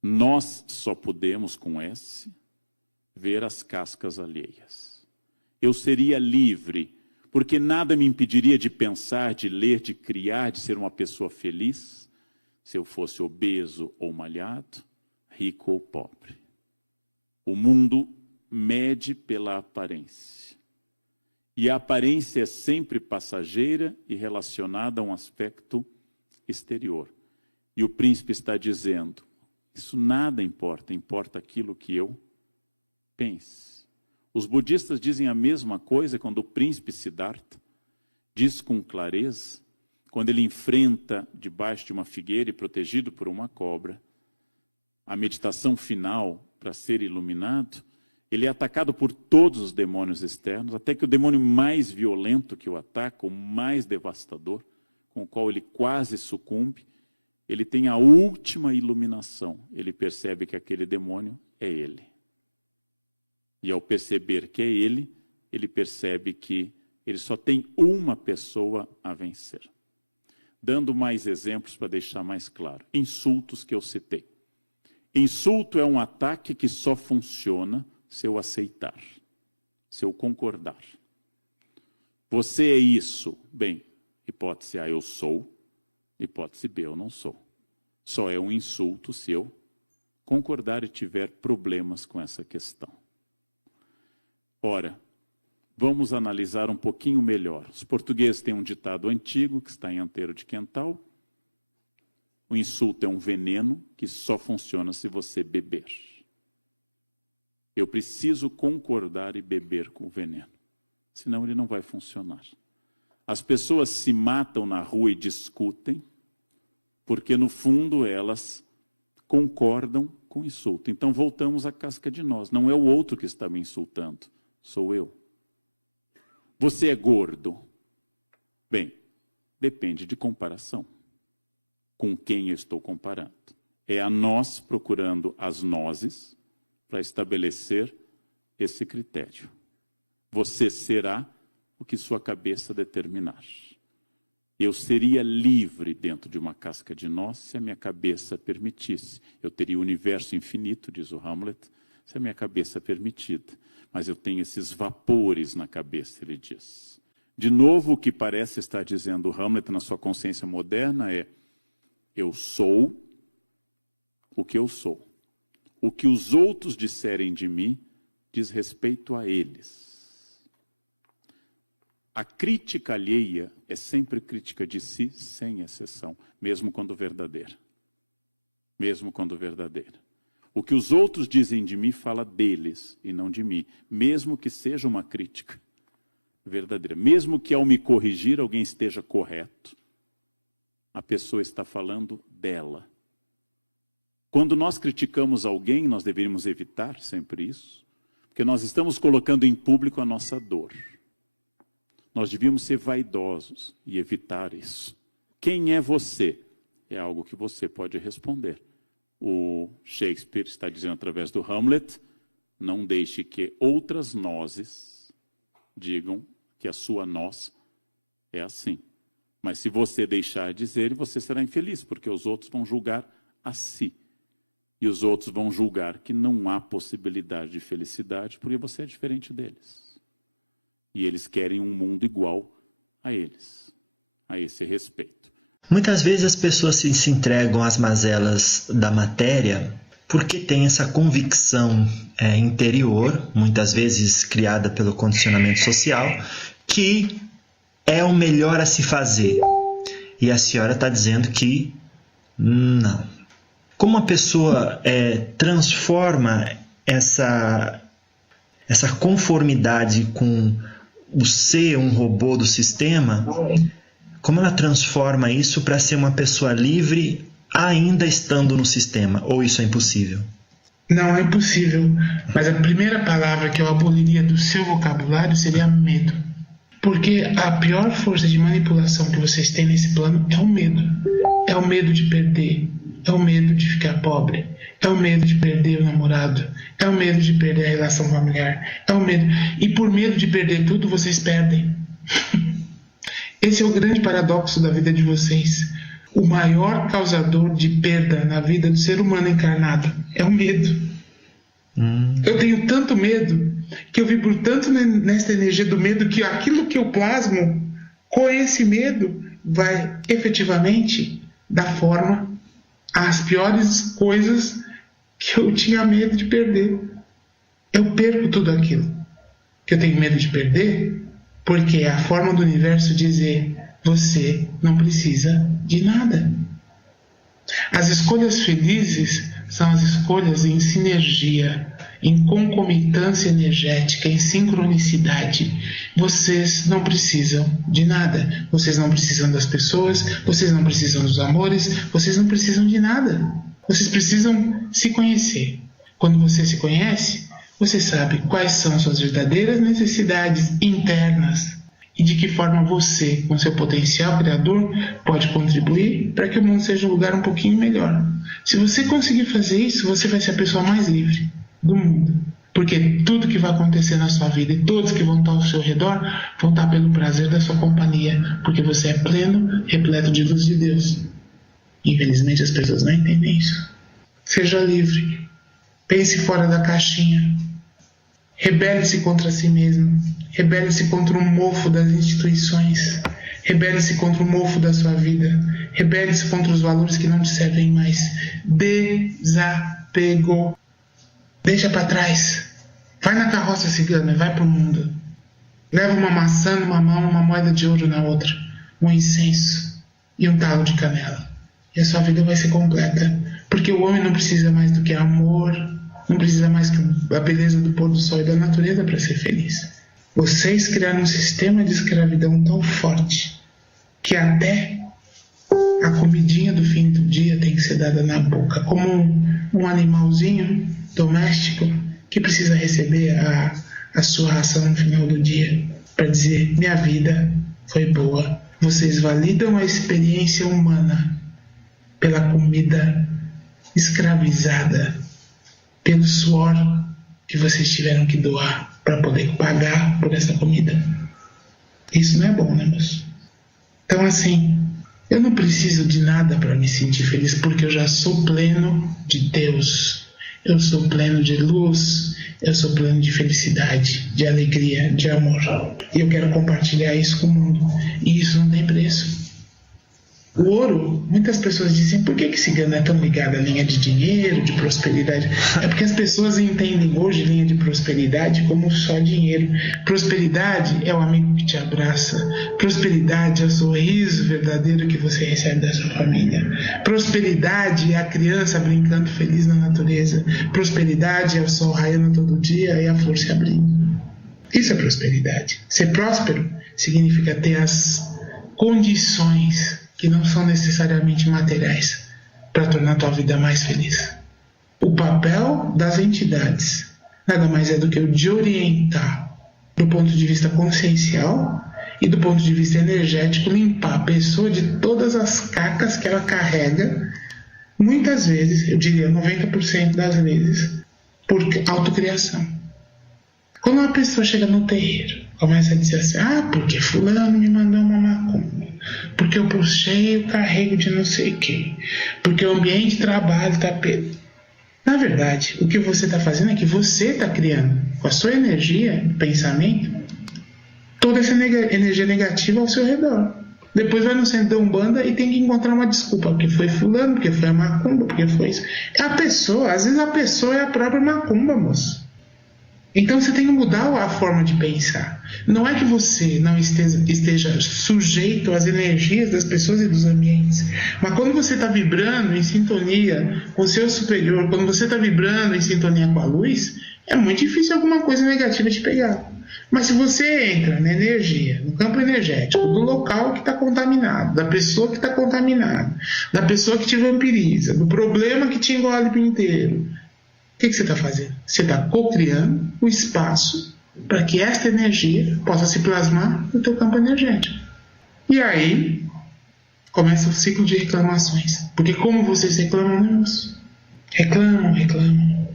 Nós só podemos, com S, ver as cascas alheias. Eu seria livre, porque nada me impediria de pensar, de ler, de criar, de ser uma pessoa feliz, se eu fosse obeso ou malhado, rico ou pobre. O mundo mede pela aparência. E a aparência é sempre passageira e relacionada a um aspecto exterior. E o príncipe está dizendo, isso nada importa, importa aquilo que eu pense. Os budistas dizem a mesma coisa quando o príncipe Siddhartha diz com clareza, quando ele enfrenta debaixo de uma figueira e protegido por uma cobra, a meditação final para ser iluminado, ele é atacado por todos os demônios externos, até que o demônio mais violento que o ataca, o mais devastador, com o qual ele quase sucumbe, ele tem a última iluminação. Ele percebe que aquele demônio é ele. E ao perceber que é ele, ele percebe que Ele só tem uma pessoa a vencer. Dando mais exemplos para deixar mais claro. Insultos que eu citei. Insulto é um ataque que só funciona se eu aceitar, se eu concordar. Você é isso. Bem, hipótese A, eu sou. Hipótese B, eu não sou. Só é um insulto se eu concordar e tiver problemas com essa questão. Ora, vamos analisar um pouquinho melhor. Os portugueses têm um ditado antigo, que está em Anteiro de Quental. O insulto é um veneno que só funciona se você beber. Eu preciso concordar e beber com o veneno, senão ele não vai funcionar. As pessoas se matam na rua e discutem, porque no fundo elas concordam com o insulto. Então voltamos à casca de nós. Não é o outro que está me insultando, sou eu. Você é gordo? Bem, depende de comparação. Com quem eu estou comparando? É a nós procurando as nozes para estabelecer esse critério. Você será o que sua cabeça determinar. Eu seria livre dentro de uma casca de nós se a minha cabeça permitisse. Eu teria o universo infinito, diz o Hamlet, se a minha cabeça permitida. Mas eu tenho esses vapores na cabeça, ele diz. De novo, o que parece estar dizendo o Hamlet na sua consciência moderna é: eu sou o que eu sou. O que os outros disserem de mim diz respeito a eles. A crítica alheia é sempre crítica de si, sem exceção, mesmo quando verdadeira. Mesmo quando verdadeira. O que os outros dizem de mim fala deles e não de mim, mesmo que seja uma crítica verdadeira. Mesmo que ao me corrigir alguém esteja correto, a pessoa está falando dela. Quando nós criticamos alguém, nós deveríamos evitar sempre isso, porque nós estamos colocando em público a nossa dor. Nós devíamos ser vaidosos e evitar isso. Quem é você? É algo que você pode responder. O Shakespeare está dizendo através do Hamlet: não deixe que outras nozes digam que a sua nós é assim. Mas se você deixar dizer, você será infeliz, porque os outros vão julgar a si. E os outros vão julgar que não há possibilidade de felicidade, porque você é diferente deles. E eles querem um mundo igual a eles, a esse respeito. Muitas vezes as pessoas se entregam às mazelas da matéria porque têm essa convicção interior, muitas vezes criada pelo condicionamento social, que é o melhor a se fazer. E a senhora está dizendo que não. Como a pessoa transforma essa conformidade com o ser um robô do sistema, como ela transforma isso para ser uma pessoa livre ainda estando no sistema? Ou isso é impossível? Não, é impossível. Mas a primeira palavra que eu aboliria do seu vocabulário seria medo. Porque a pior força de manipulação que vocês têm nesse plano é o medo. É o medo de perder. É o medo de ficar pobre. É o medo de perder o namorado. É o medo de perder a relação familiar. É o medo. E por medo de perder tudo, vocês perdem. Esse é o grande paradoxo da vida de vocês. O maior causador de perda na vida do ser humano encarnado é o medo. Eu tenho tanto medo que eu vibro tanto nessa energia do medo que aquilo que eu plasmo com esse medo vai efetivamente dar forma às piores coisas que eu tinha medo de perder. Eu perco tudo aquilo que eu tenho medo de perder, porque é a forma do universo dizer: você não precisa de nada. As escolhas felizes são as escolhas em sinergia, em concomitância energética, em sincronicidade. Vocês não precisam de nada. Vocês não precisam das pessoas, vocês não precisam dos amores, vocês não precisam de nada. Vocês precisam se conhecer. Quando você se conhece, você sabe quais são suas verdadeiras necessidades internas e de que forma você, com seu potencial criador, pode contribuir para que o mundo seja um lugar um pouquinho melhor. Se você conseguir fazer isso, você vai ser a pessoa mais livre do mundo. Porque tudo que vai acontecer na sua vida e todos que vão estar ao seu redor vão estar pelo prazer da sua companhia, porque você é pleno, repleto de luz de Deus. Infelizmente as pessoas não entendem isso. Seja livre. Pense fora da caixinha. Rebele-se contra si mesmo. Rebele-se contra o mofo das instituições. Rebele-se contra o mofo da sua vida. Rebele-se contra os valores que não te servem mais. Desapego. Deixa para trás. Vai na carroça cigana, vai pro mundo. Leva uma maçã numa mão, uma moeda de ouro na outra, um incenso e um talo de canela. E a sua vida vai ser completa. Porque o homem não precisa mais do que amor, não precisa mais que a beleza do pôr do sol e da natureza para ser feliz. Vocês criaram um sistema de escravidão tão forte que até a comidinha do fim do dia tem que ser dada na boca, como um animalzinho doméstico que precisa receber a sua ração no final do dia para dizer: minha vida foi boa. Vocês validam a experiência humana pela comida escravizada, pelo suor que vocês tiveram que doar para poder pagar por essa comida. Isso não é bom, né, moço? Então, assim, eu não preciso de nada para me sentir feliz, porque eu já sou pleno de Deus. Eu sou pleno de luz, eu sou pleno de felicidade, de alegria, de amor. E eu quero compartilhar isso com o mundo. E isso não tem preço. O ouro, muitas pessoas dizem: por que cigano é tão ligado à linha de dinheiro, de prosperidade? É porque as pessoas entendem hoje linha de prosperidade como só dinheiro. Prosperidade é o amigo que te abraça. Prosperidade é o sorriso verdadeiro que você recebe da sua família. Prosperidade é a criança brincando feliz na natureza. Prosperidade é o sol raiando todo dia e a flor se abrindo. Isso é prosperidade. Ser próspero significa ter as condições que não são necessariamente materiais para tornar a tua vida mais feliz. O papel das entidades nada mais é do que o de orientar, do ponto de vista consciencial e do ponto de vista energético, limpar a pessoa de todas as cacas que ela carrega, muitas vezes, eu diria 90% das vezes, por autocriação. Quando uma pessoa chega no terreiro, começa a dizer assim: porque fulano me mandou uma macumba, porque eu puxei o carrego de não sei o quê, porque o ambiente de trabalho está... Na verdade, o que você está fazendo é que você está criando, com a sua energia, pensamento, toda essa energia negativa ao seu redor. Depois vai no centro da Umbanda e tem que encontrar uma desculpa, porque foi fulano, porque foi a macumba, porque foi isso. A pessoa, às vezes a pessoa é a própria macumba, moço. Então você tem que mudar a forma de pensar. Não é que você não esteja sujeito às energias das pessoas e dos ambientes, mas quando você está vibrando em sintonia com o seu superior, quando você está vibrando em sintonia com a luz, é muito difícil alguma coisa negativa te pegar. Mas se você entra na energia, no campo energético, do local que está contaminado, da pessoa que está contaminada, da pessoa que te vampiriza, do problema que te engole por inteiro, o que você está fazendo? Você está co-criando o espaço para que esta energia possa se plasmar no teu campo energético. E aí começa o ciclo de reclamações. Porque como vocês reclamam, né, moço? Reclamam. O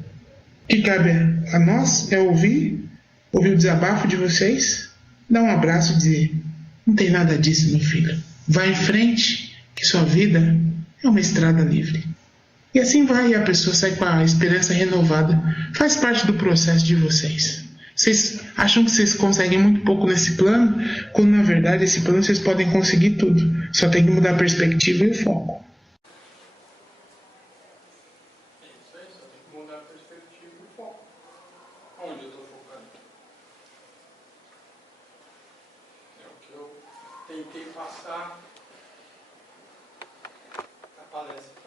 que cabe a nós é ouvir o desabafo de vocês, dar um abraço e dizer: não tem nada disso, meu filho. Vá em frente, que sua vida é uma estrada livre. E assim vai, e a pessoa sai com a esperança renovada. Faz parte do processo de vocês. Vocês acham que vocês conseguem muito pouco nesse plano, quando na verdade esse plano vocês podem conseguir tudo. Só tem que mudar a perspectiva e o foco. Mudar a perspectiva e o foco. Onde eu estou focando? É o que eu tentei passar na palestra.